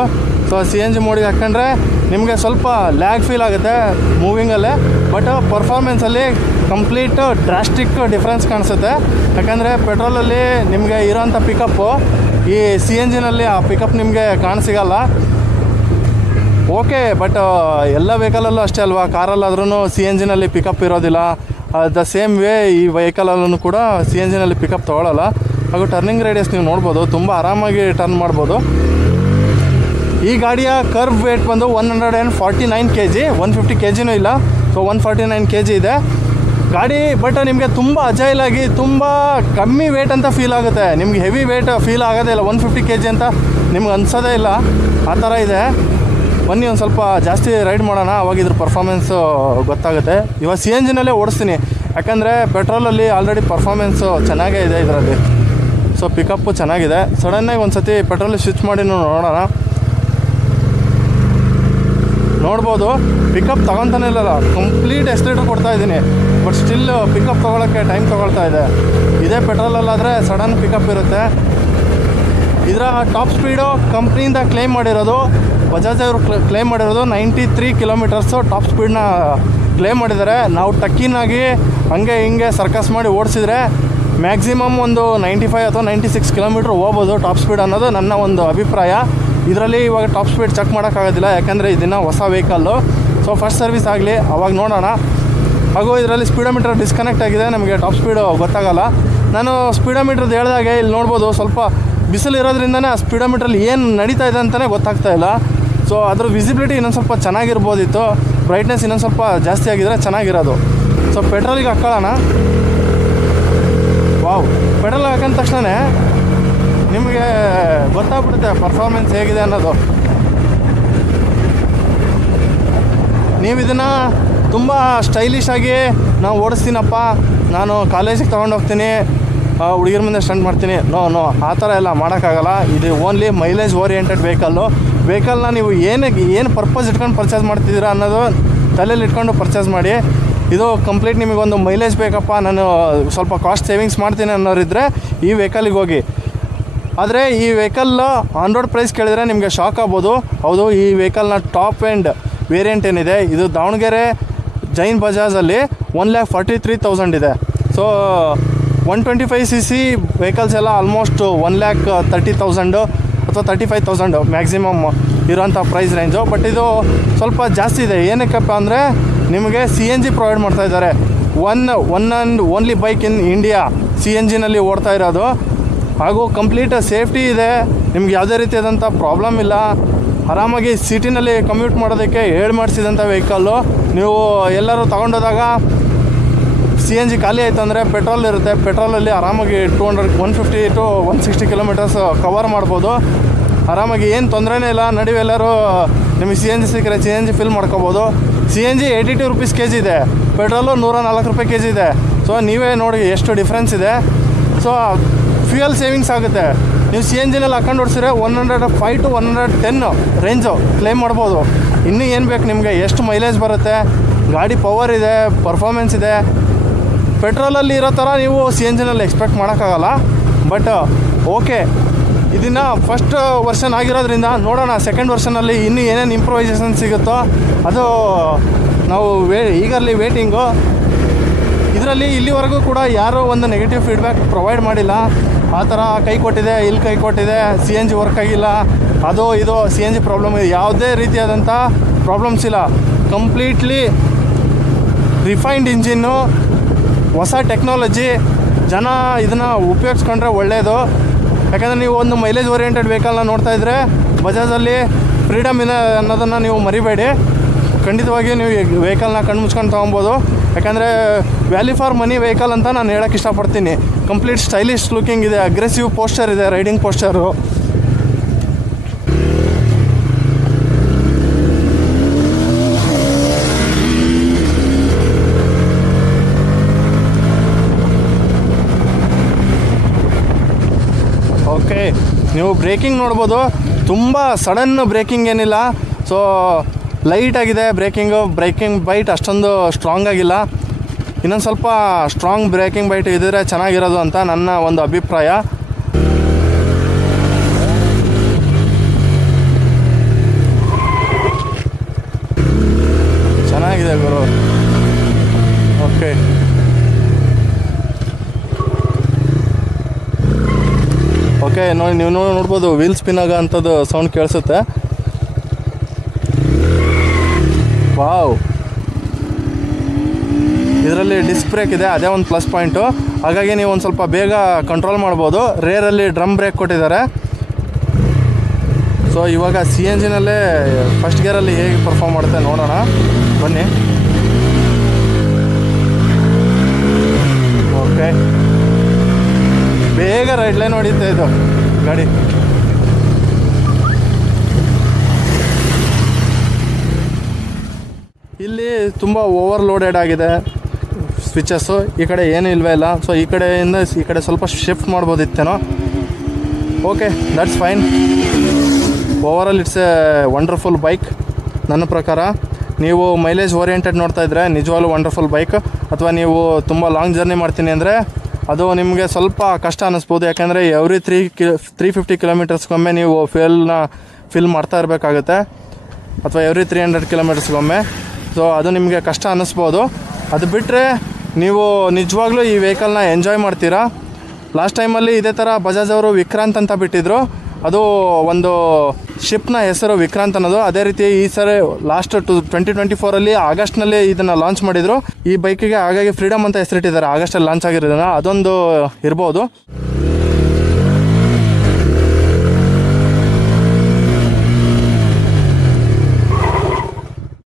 ಸೊ CNG ಮೋಡಿಗೆ ಹಾಕ್ಕೊಂಡ್ರೆ ನಿಮಗೆ ಸ್ವಲ್ಪ ಲ್ಯಾಗ್ ಫೀಲ್ ಆಗುತ್ತೆ ಮೂವಿಂಗಲ್ಲೇ, ಬಟ್ ಪರ್ಫಾರ್ಮೆನ್ಸಲ್ಲಿ ಕಂಪ್ಲೀಟ್ ಡ್ರಾಸ್ಟಿಕ್ ಡಿಫ್ರೆನ್ಸ್ ಕಾಣಿಸುತ್ತೆ. ಯಾಕಂದರೆ ಪೆಟ್ರೋಲಲ್ಲಿ ನಿಮಗೆ ಇರೋಂಥ ಪಿಕಪ್ಪು ಈ CNGನಲ್ಲಿ ಆ ಪಿಕಪ್ ನಿಮಗೆ ಕಾಣಸಿಗಲ್ಲ. ಓಕೆ, ಬಟ್ ಎಲ್ಲ ವೆಹಿಕಲಲ್ಲೂ ಅಷ್ಟೇ ಅಲ್ವಾ, ಕಾರಲ್ಲಾದ್ರೂ CNGನಲ್ಲಿ ಪಿಕಪ್ ಇರೋದಿಲ್ಲ. ದ ಸೇಮ್ ವೇ ಈ ವೆಹಿಕಲಲ್ಲೂ ಕೂಡ CNGನಲ್ಲಿ ಪಿಕಪ್ ತೊಗೊಳ್ಳಲ್ಲ. ಹಾಗೂ ಟರ್ನಿಂಗ್ ರೇಡಿಯಸ್ ನೀವು ನೋಡ್ಬೋದು, ತುಂಬ ಆರಾಮಾಗಿ ಟರ್ನ್ ಮಾಡ್ಬೋದು. ಈ ಗಾಡಿಯ ಕರ್ವ್ ವೇಟ್ ಬಂದು 149 kg, 150 kgನೂ ಇಲ್ಲ. ಸೊ 149 kg ಇದೆ ಗಾಡಿ. ಬಟ್ ನಿಮಗೆ ತುಂಬ ಅಜೈಲಾಗಿ ತುಂಬ ಕಮ್ಮಿ ವೇಟ್ ಅಂತ ಫೀಲ್ ಆಗುತ್ತೆ, ನಿಮ್ಗೆ ಹೆವಿ ವೇಟ್ ಫೀಲ್ ಆಗೋದೇ ಇಲ್ಲ. 150 kg ಅಂತ ನಿಮ್ಗೆ ಅನ್ಸೋದೇ ಇಲ್ಲ, ಆ ಥರ ಇದೆ. ಬನ್ನಿ ಒಂದು ಸ್ವಲ್ಪ ಜಾಸ್ತಿ ರೈಡ್ ಮಾಡೋಣ, ಅವಾಗ ಇದ್ರ ಪರ್ಫಾರ್ಮೆನ್ಸು ಗೊತ್ತಾಗುತ್ತೆ. ಇವಾಗ CNGನಲ್ಲೇ ಓಡಿಸ್ತೀನಿ, ಯಾಕಂದರೆ ಪೆಟ್ರೋಲಲ್ಲಿ ಆಲ್ರೆಡಿ ಪರ್ಫಾರ್ಮೆನ್ಸು ಚೆನ್ನಾಗೇ ಇದೆ ಇದರಲ್ಲಿ. ಸೊ ಪಿಕಪ್ಪು ಚೆನ್ನಾಗಿದೆ. ಸಡನ್ನಾಗಿ ಒಂದು ಸತಿ ಪೆಟ್ರೋಲ್ ಸ್ವಿಚ್ ಮಾಡಿ ನೋಡೋಣ. ನೋಡ್ಬೋದು ಪಿಕಪ್ ತೊಗೊತಾನೆ ಇಲ್ಲಲ್ಲ, ಕಂಪ್ಲೀಟ್ ಎಕ್ಸ್ಲೇಟರ್ ಕೊಡ್ತಾಯಿದ್ದೀನಿ, ಬಟ್ ಸ್ಟಿಲ್ ಪಿಕಪ್ ತೊಗೊಳಕ್ಕೆ ಟೈಮ್ ತೊಗೊಳ್ತಾ ಇದೆ. ಇದೇ ಪೆಟ್ರೋಲಲ್ಲಾದರೆ ಸಡನ್ ಪಿಕಪ್ ಇರುತ್ತೆ. ಇದರ ಟಾಪ್ ಸ್ಪೀಡು ಕಂಪ್ನಿಯಿಂದ ಕ್ಲೇಮ್ ಮಾಡಿರೋದು, ಬಜಾಜ್ ಅವರು ಕ್ಲೇಮ್ ಮಾಡಿರೋದು 93 ಕಿಲೋಮೀಟರ್ಸು ಟಾಪ್ ಸ್ಪೀಡನ್ನ ಕ್ಲೇಮ್ ಮಾಡಿದ್ದಾರೆ. ನಾವು ಟಕ್ಕಿನಾಗಿ ಹಂಗೆ ಹಿಂಗೆ ಸರ್ಕಸ್ ಮಾಡಿ ಓಡಿಸಿದ್ರೆ ಮ್ಯಾಕ್ಸಿಮಮ್ ಒಂದು 95 ಅಥವಾ 96 ಕಿಲೋಮೀಟ್ರ್ ಹೋಗ್ಬೋದು ಟಾಪ್ ಸ್ಪೀಡ್ ಅನ್ನೋದು ನನ್ನ ಒಂದು ಅಭಿಪ್ರಾಯ. ಇದರಲ್ಲಿ ಇವಾಗ ಟಾಪ್ ಸ್ಪೀಡ್ ಚೆಕ್ ಮಾಡೋಕ್ಕಾಗೋದಿಲ್ಲ, ಯಾಕಂದರೆ ಇದನ್ನು ಹೊಸ ವೆಹಿಕಲ್ಲು. ಸೊ ಫಸ್ಟ್ ಸರ್ವಿಸ್ ಆಗಲಿ, ಅವಾಗ ನೋಡೋಣ. ಹಾಗೂ ಇದರಲ್ಲಿ ಸ್ಪೀಡೋಮೀಟರ್ ಡಿಸ್ಕನೆಕ್ಟ್ ಆಗಿದೆ, ನಮಗೆ ಟಾಪ್ ಸ್ಪೀಡು ಗೊತ್ತಾಗಲ್ಲ. ನಾನು ಸ್ಪೀಡೋಮೀಟ್ರದ್ದು ಹೇಳಿದಾಗೆ ಇಲ್ಲಿ ನೋಡ್ಬೋದು, ಸ್ವಲ್ಪ ಬಿಸಿಲು ಇರೋದ್ರಿಂದನೇ ಆ ಸ್ಪೀಡೋಮೀಟ್ರಲ್ಲಿ ಏನು ನಡೀತಾ ಇದೆ ಅಂತಲೇ ಗೊತ್ತಾಗ್ತಾಯಿಲ್ಲ. ಸೊ ಅದ್ರ ವಿಸಿಬಿಲಿಟಿ ಇನ್ನೊಂದು ಸ್ವಲ್ಪ ಚೆನ್ನಾಗಿರ್ಬೋದಿತ್ತು, ಬ್ರೈಟ್ನೆಸ್ ಇನ್ನೊಂದು ಸ್ವಲ್ಪ ಜಾಸ್ತಿ ಆಗಿದ್ರೆ ಚೆನ್ನಾಗಿರೋದು. ಸೊ ಪೆಟ್ರೋಲಿಗೆ ಹಾಕೊಳ್ಳೋಣ. ವಾವ್, ಪೆಟ್ರೋಲ್ ಹಾಕೊಂಡ ತಕ್ಷಣ ನಿಮಗೆ ಗೊತ್ತಾಗ್ಬಿಡುತ್ತೆ ಪರ್ಫಾರ್ಮೆನ್ಸ್ ಹೇಗಿದೆ ಅನ್ನೋದು. ನೀವು ಇದನ್ನು ತುಂಬ ಸ್ಟೈಲಿಶಾಗಿ ನಾವು ಓಡಿಸ್ತೀನಪ್ಪ, ನಾನು ಕಾಲೇಜಿಗೆ ತೊಗೊಂಡೋಗ್ತೀನಿ, ಹುಡುಗಿರ ಮುಂದೆ ಸ್ಟಂಟ್ ಮಾಡ್ತೀನಿ, ನೋ ಆ ಥರ ಎಲ್ಲ ಮಾಡೋಕ್ಕಾಗಲ್ಲ. ಇದು ಓನ್ಲಿ ಮೈಲೇಜ್ ಓರಿಯೆಂಟೆಡ್ ವೆಹಿಕಲ್ನ ನೀವು ಏನು ಪರ್ಪಸ್ ಇಟ್ಕೊಂಡು ಪರ್ಚೇಸ್ ಮಾಡ್ತಿದ್ದೀರಾ ಅನ್ನೋದು ತಲೆಯಲ್ಲಿ ಇಟ್ಕೊಂಡು ಪರ್ಚೇಸ್ ಮಾಡಿ. ಇದು ಕಂಪ್ಲೀಟ್ ನಿಮಗೊಂದು ಮೈಲೇಜ್ ಬೇಕಪ್ಪ, ನಾನು ಸ್ವಲ್ಪ ಕಾಸ್ಟ್ ಸೇವಿಂಗ್ಸ್ ಮಾಡ್ತೀನಿ ಅನ್ನೋರಿದ್ದರೆ ಈ ವೆಹಿಕಲಿಗೆ ಹೋಗಿ. ಆದರೆ ಈ ವೆಹಿಕಲ್ ಆನ್ ರೋಡ್ ಪ್ರೈಸ್ ಕೇಳಿದರೆ ನಿಮಗೆ ಶಾಕ್ ಆಗ್ಬೋದು. ಹೌದು, ಈ ವೆಹಿಕಲ್ನ ಟಾಪ್ ಎಂಡ್ ವೇರಿಯಂಟ್ ಏನಿದೆ ಇದು ದಾವಣಗೆರೆ ಜೈನ್ ಬಜಾಜಲ್ಲಿ 1,43,000 ಇದೆ. ಸೊ 125cc ವೆಹಿಕಲ್ಸ್ ಎಲ್ಲ ಆಲ್ಮೋಸ್ಟ್ 1,30,000 ಅಥವಾ 35,000 ಮ್ಯಾಕ್ಸಿಮಮ್ ಇರೋಂಥ ಪ್ರೈಸ್ ರೇಂಜು. ಬಟ್ ಇದು ಸ್ವಲ್ಪ ಜಾಸ್ತಿ ಇದೆ. ಏನಕ್ಕಪ್ಪ ಅಂದರೆ ನಿಮಗೆ CNG ಪ್ರೊವೈಡ್ ಮಾಡ್ತಾ ಇದ್ದಾರೆ. One and only bike in India CNGನಲ್ಲಿ ಓಡ್ತಾ ಇರೋದು. ಹಾಗೂ ಕಂಪ್ಲೀಟ್ ಸೇಫ್ಟಿ ಇದೆ, ನಿಮ್ಗೆ ಯಾವುದೇ ರೀತಿಯಾದಂಥ ಪ್ರಾಬ್ಲಮ್ ಇಲ್ಲ. ಆರಾಮಾಗಿ ಸಿಟಿನಲ್ಲಿ ಕಮ್ಯೂಟ್ ಮಾಡೋದಕ್ಕೆ ಮಾಡಿಸಿದಂಥ ವೆಹಿಕಲ್ಲು. ನೀವು ಎಲ್ಲರೂ ತೊಗೊಂಡೋದಾಗ CNG ಖಾಲಿ ಆಯಿತು ಅಂದರೆ ಪೆಟ್ರೋಲ್ ಇರುತ್ತೆ, ಪೆಟ್ರೋಲಲ್ಲಿ ಆರಾಮಾಗಿ 150 to 160 ಕಿಲೋಮೀಟರ್ಸ್ ಕವರ್ ಮಾಡ್ಬೋದು ಆರಾಮಾಗಿ, ಏನು ತೊಂದರೆನೇ ಇಲ್ಲ. ನಡುವೆ ಎಲ್ಲರೂ ನಿಮಗೆ CNG ಸಿಕ್ಕರೆ CNG ಫಿಲ್ ಮಾಡ್ಕೋಬೋದು. CNG 82 rupees kg ಇದೆ, ಪೆಟ್ರೋಲು 104 ರೂಪಾಯಿ kg ಇದೆ. ಸೊ ನೀವೇ ನೋಡಿ ಎಷ್ಟು ಡಿಫ್ರೆನ್ಸ್ ಇದೆ. ಸೊ ಫ್ಯೂಯಲ್ ಸೇವಿಂಗ್ಸ್ ಆಗುತ್ತೆ. ನೀವು CNGನಲ್ಲಿ ಹಾಕೊಂಡು ಓಡಿಸಿದ್ರೆ 105 to 110 ರೇಂಜು ಕ್ಲೇಮ್ ಮಾಡ್ಬೋದು. ಇನ್ನೂ ಏನು ಬೇಕು ನಿಮಗೆ, ಎಷ್ಟು ಮೈಲೇಜ್ ಬರುತ್ತೆ, ಗಾಡಿ ಪವರ್ ಇದೆ, ಪರ್ಫಾರ್ಮೆನ್ಸ್ ಇದೆ. ಪೆಟ್ರೋಲಲ್ಲಿ ಇರೋ ಥರ ನೀವು CNGನಲ್ಲಿ ಎಕ್ಸ್ಪೆಕ್ಟ್ ಮಾಡೋಕ್ಕಾಗಲ್ಲ. ಬಟ್ ಓಕೆ, ಇದನ್ನು ಫಸ್ಟ್ ವರ್ಷನ್ ಆಗಿರೋದ್ರಿಂದ ನೋಡೋಣ ಸೆಕೆಂಡ್ ವರ್ಷನಲ್ಲಿ ಇನ್ನೂ ಏನೇನು ಇಂಪ್ರೂವೈಸೇಷನ್ ಸಿಗುತ್ತೋ ಅದು ನಾವು ಈಗಲ್ಲಿ ವೇಟಿಂಗು. ಇದರಲ್ಲಿ ಇಲ್ಲಿವರೆಗೂ ಕೂಡ ಯಾರೂ ಒಂದು ನೆಗೆಟಿವ್ ಫೀಡ್ಬ್ಯಾಕ್ ಪ್ರೊವೈಡ್ ಮಾಡಿಲ್ಲ. ಆ ಥರ ಕೈ ಕೊಟ್ಟಿದೆ, ಇಲ್ಲಿ ಕೈ ಕೊಟ್ಟಿದೆ, CNG ವರ್ಕ್ ಆಗಿಲ್ಲ, ಅದು ಇದು CNG ಪ್ರಾಬ್ಲಮ್ ಇದೆ, ಯಾವುದೇ ರೀತಿಯಾದಂಥ ಪ್ರಾಬ್ಲಮ್ಸ್ ಇಲ್ಲ. ಕಂಪ್ಲೀಟ್ಲಿ ರಿಫೈನ್ಡ್ ಇಂಜಿನ್ನು, ಹೊಸ ಟೆಕ್ನಾಲಜಿ. ಜನ ಇದನ್ನು ಉಪಯೋಗಿಸ್ಕೊಂಡ್ರೆ ಒಳ್ಳೆಯದು. ಯಾಕಂದರೆ ನೀವು ಒಂದು ಮೈಲೇಜ್ ಓರಿಯೆಂಟೆಡ್ ವೆಹಿಕಲ್ನ ನೋಡ್ತಾಯಿದ್ರೆ ಬಜಾಜಲ್ಲಿ ಫ್ರೀಡಮ್ ಇದೆ ಅನ್ನೋದನ್ನು ನೀವು ಮರಿಬೇಡಿ. ಖಂಡಿತವಾಗಿಯೂ ನೀವು ವೆಹಿಕಲ್ನ ಕಣ್ಣು ಮುಚ್ಕೊಂಡು ತೊಗೊಬೋದು. ಯಾಕಂದರೆ ವ್ಯಾಲ್ಯೂ ಫಾರ್ ಮನಿ ವೆಹಿಕಲ್ ಅಂತ ನಾನು ಹೇಳೋಕ್ಕೆ ಇಷ್ಟಪಡ್ತೀನಿ. ಕಂಪ್ಲೀಟ್ ಸ್ಟೈಲಿಶ್ ಲುಕಿಂಗ್ ಇದೆ, ಅಗ್ರೆಸಿವ್ ಪೋಸ್ಚರ್ ಇದೆ, ರೈಡಿಂಗ್ ಪೋಸ್ಚರು. ಓಕೆ, ನೀವು ಬ್ರೇಕಿಂಗ್ ನೋಡ್ಬೋದು. ತುಂಬ ಸಡನ್ ಬ್ರೇಕಿಂಗ್ ಏನಿಲ್ಲ. ಸೊ ಲೈಟಾಗಿದೆ ಬ್ರೇಕಿಂಗ್ ಬೈಟ್ ಅಷ್ಟೊಂದು ಸ್ಟ್ರಾಂಗ್ ಆಗಿಲ್ಲ. ಇನ್ನೊಂದು ಸ್ವಲ್ಪ ಸ್ಟ್ರಾಂಗ್ ಬ್ರೇಕಿಂಗ್ ಬೈಟ್ ಇದ್ದರೆ ಚೆನ್ನಾಗಿರೋದು ಅಂತ ನನ್ನ ಒಂದು ಅಭಿಪ್ರಾಯ. ಚೆನ್ನಾಗಿದೆ ಗುರು. ಓಕೆ, ಓಕೆ ನೋಡಿ, ನೀವು ನೋಡ್ಬೋದು ವೀಲ್ ಸ್ಪಿನ್ ಆಗೋ ಅಂಥದ್ದು ಸೌಂಡ್ ಕೇಳಿಸುತ್ತೆ. ವಾವ್, ಇದರಲ್ಲಿ ಡಿಸ್ಕ್ ಬ್ರೇಕ್ ಇದೆ, ಅದೇ ಒಂದು ಪ್ಲಸ್ ಪಾಯಿಂಟು. ಹಾಗಾಗಿ ನೀವು ಒಂದು ಸ್ವಲ್ಪ ಬೇಗ ಕಂಟ್ರೋಲ್ ಮಾಡ್ಬೋದು. ರೇರಲ್ಲಿ ಡ್ರಮ್ ಬ್ರೇಕ್ ಕೊಟ್ಟಿದ್ದಾರೆ. ಸೊ ಇವಾಗ CNGನಲ್ಲೇ ಫಸ್ಟ್ ಗೇರಲ್ಲಿ ಹೇಗೆ ಪರ್ಫಾರ್ಮ್ ಮಾಡುತ್ತೆ ನೋಡೋಣ ಬನ್ನಿ. ಓಕೆ, ಬೇಗ ರೈಡ್ ಲೈನ್ ಹೊಡಿತಾ ಇದು ಗಾಡಿ. ಇಲ್ಲಿ ತುಂಬ ಓವರ್ಲೋಡೆಡ್ ಆಗಿದೆ ಸ್ವಿಚಸ್ಸು. ಈ ಕಡೆ ಏನೂ ಇಲ್ವೇ ಇಲ್ಲ. ಸೊ ಈ ಕಡೆಯಿಂದ ಈ ಕಡೆ ಸ್ವಲ್ಪ ಶಿಫ್ಟ್ ಮಾಡ್ಬೋದಿತ್ತೇನೋ. Okay, that's fine. Overall it's a wonderful bike ನನ್ನ ಪ್ರಕಾರ. ನೀವು ಮೈಲೇಜ್ ಓರಿಯೆಂಟೆಡ್ ನೋಡ್ತಾ ಇದ್ದರೆ ನಿಜವಾಗ್ಲೂ ವಂಡರ್ಫುಲ್ ಬೈಕ್. ಅಥವಾ ನೀವು ತುಂಬ ಲಾಂಗ್ ಜರ್ನಿ ಮಾಡ್ತೀನಿ ಅಂದರೆ ಅದು ನಿಮಗೆ ಸ್ವಲ್ಪ ಕಷ್ಟ ಅನ್ನಿಸ್ಬೋದು. ಯಾಕೆಂದರೆ ಎವ್ರಿ 350 ಕಿಲೋಮೀಟರ್ಸ್ಗೊಮ್ಮೆ ನೀವು ಫಿಲ್ ಮಾಡ್ತಾ ಇರಬೇಕಾಗುತ್ತೆ, ಅಥವಾ ಎವ್ರಿ 300 ಕಿಲೋಮೀಟರ್ಸ್ಗೊಮ್ಮೆ. ಸೊ ಅದು ನಿಮಗೆ ಕಷ್ಟ ಅನ್ನಿಸ್ಬೋದು. ಅದು ಬಿಟ್ಟರೆ ನೀವು ನಿಜವಾಗ್ಲೂ ಈ ವೆಹಿಕಲ್ನ ಎಂಜಾಯ್ ಮಾಡ್ತೀರಾ. ಲಾಸ್ಟ್ ಟೈಮಲ್ಲಿ ಇದೇ ಥರ ಬಜಾಜ್ ಅವರು ವಿಕ್ರಾಂತ್ ಅಂತ ಬಿಟ್ಟಿದ್ರು. ಅದು ಒಂದು ಶಿಪ್ನ ಹೆಸರು ವಿಕ್ರಾಂತ್ ಅನ್ನೋದು. ಅದೇ ರೀತಿ ಈ ಸರಿ ಲಾಸ್ಟ್ 2024 ಆಗಸ್ಟ್ನಲ್ಲಿ ಇದನ್ನು ಲಾಂಚ್ ಮಾಡಿದರು. ಈ ಬೈಕಿಗೆ ಹಾಗಾಗಿ ಫ್ರೀಡಮ್ ಅಂತ ಹೆಸರಿಟ್ಟಿದ್ದಾರೆ. ಆಗಸ್ಟಲ್ಲಿ ಲಾಂಚ್ ಆಗಿರೋದನ್ನ ಅದೊಂದು ಇರ್ಬೋದು.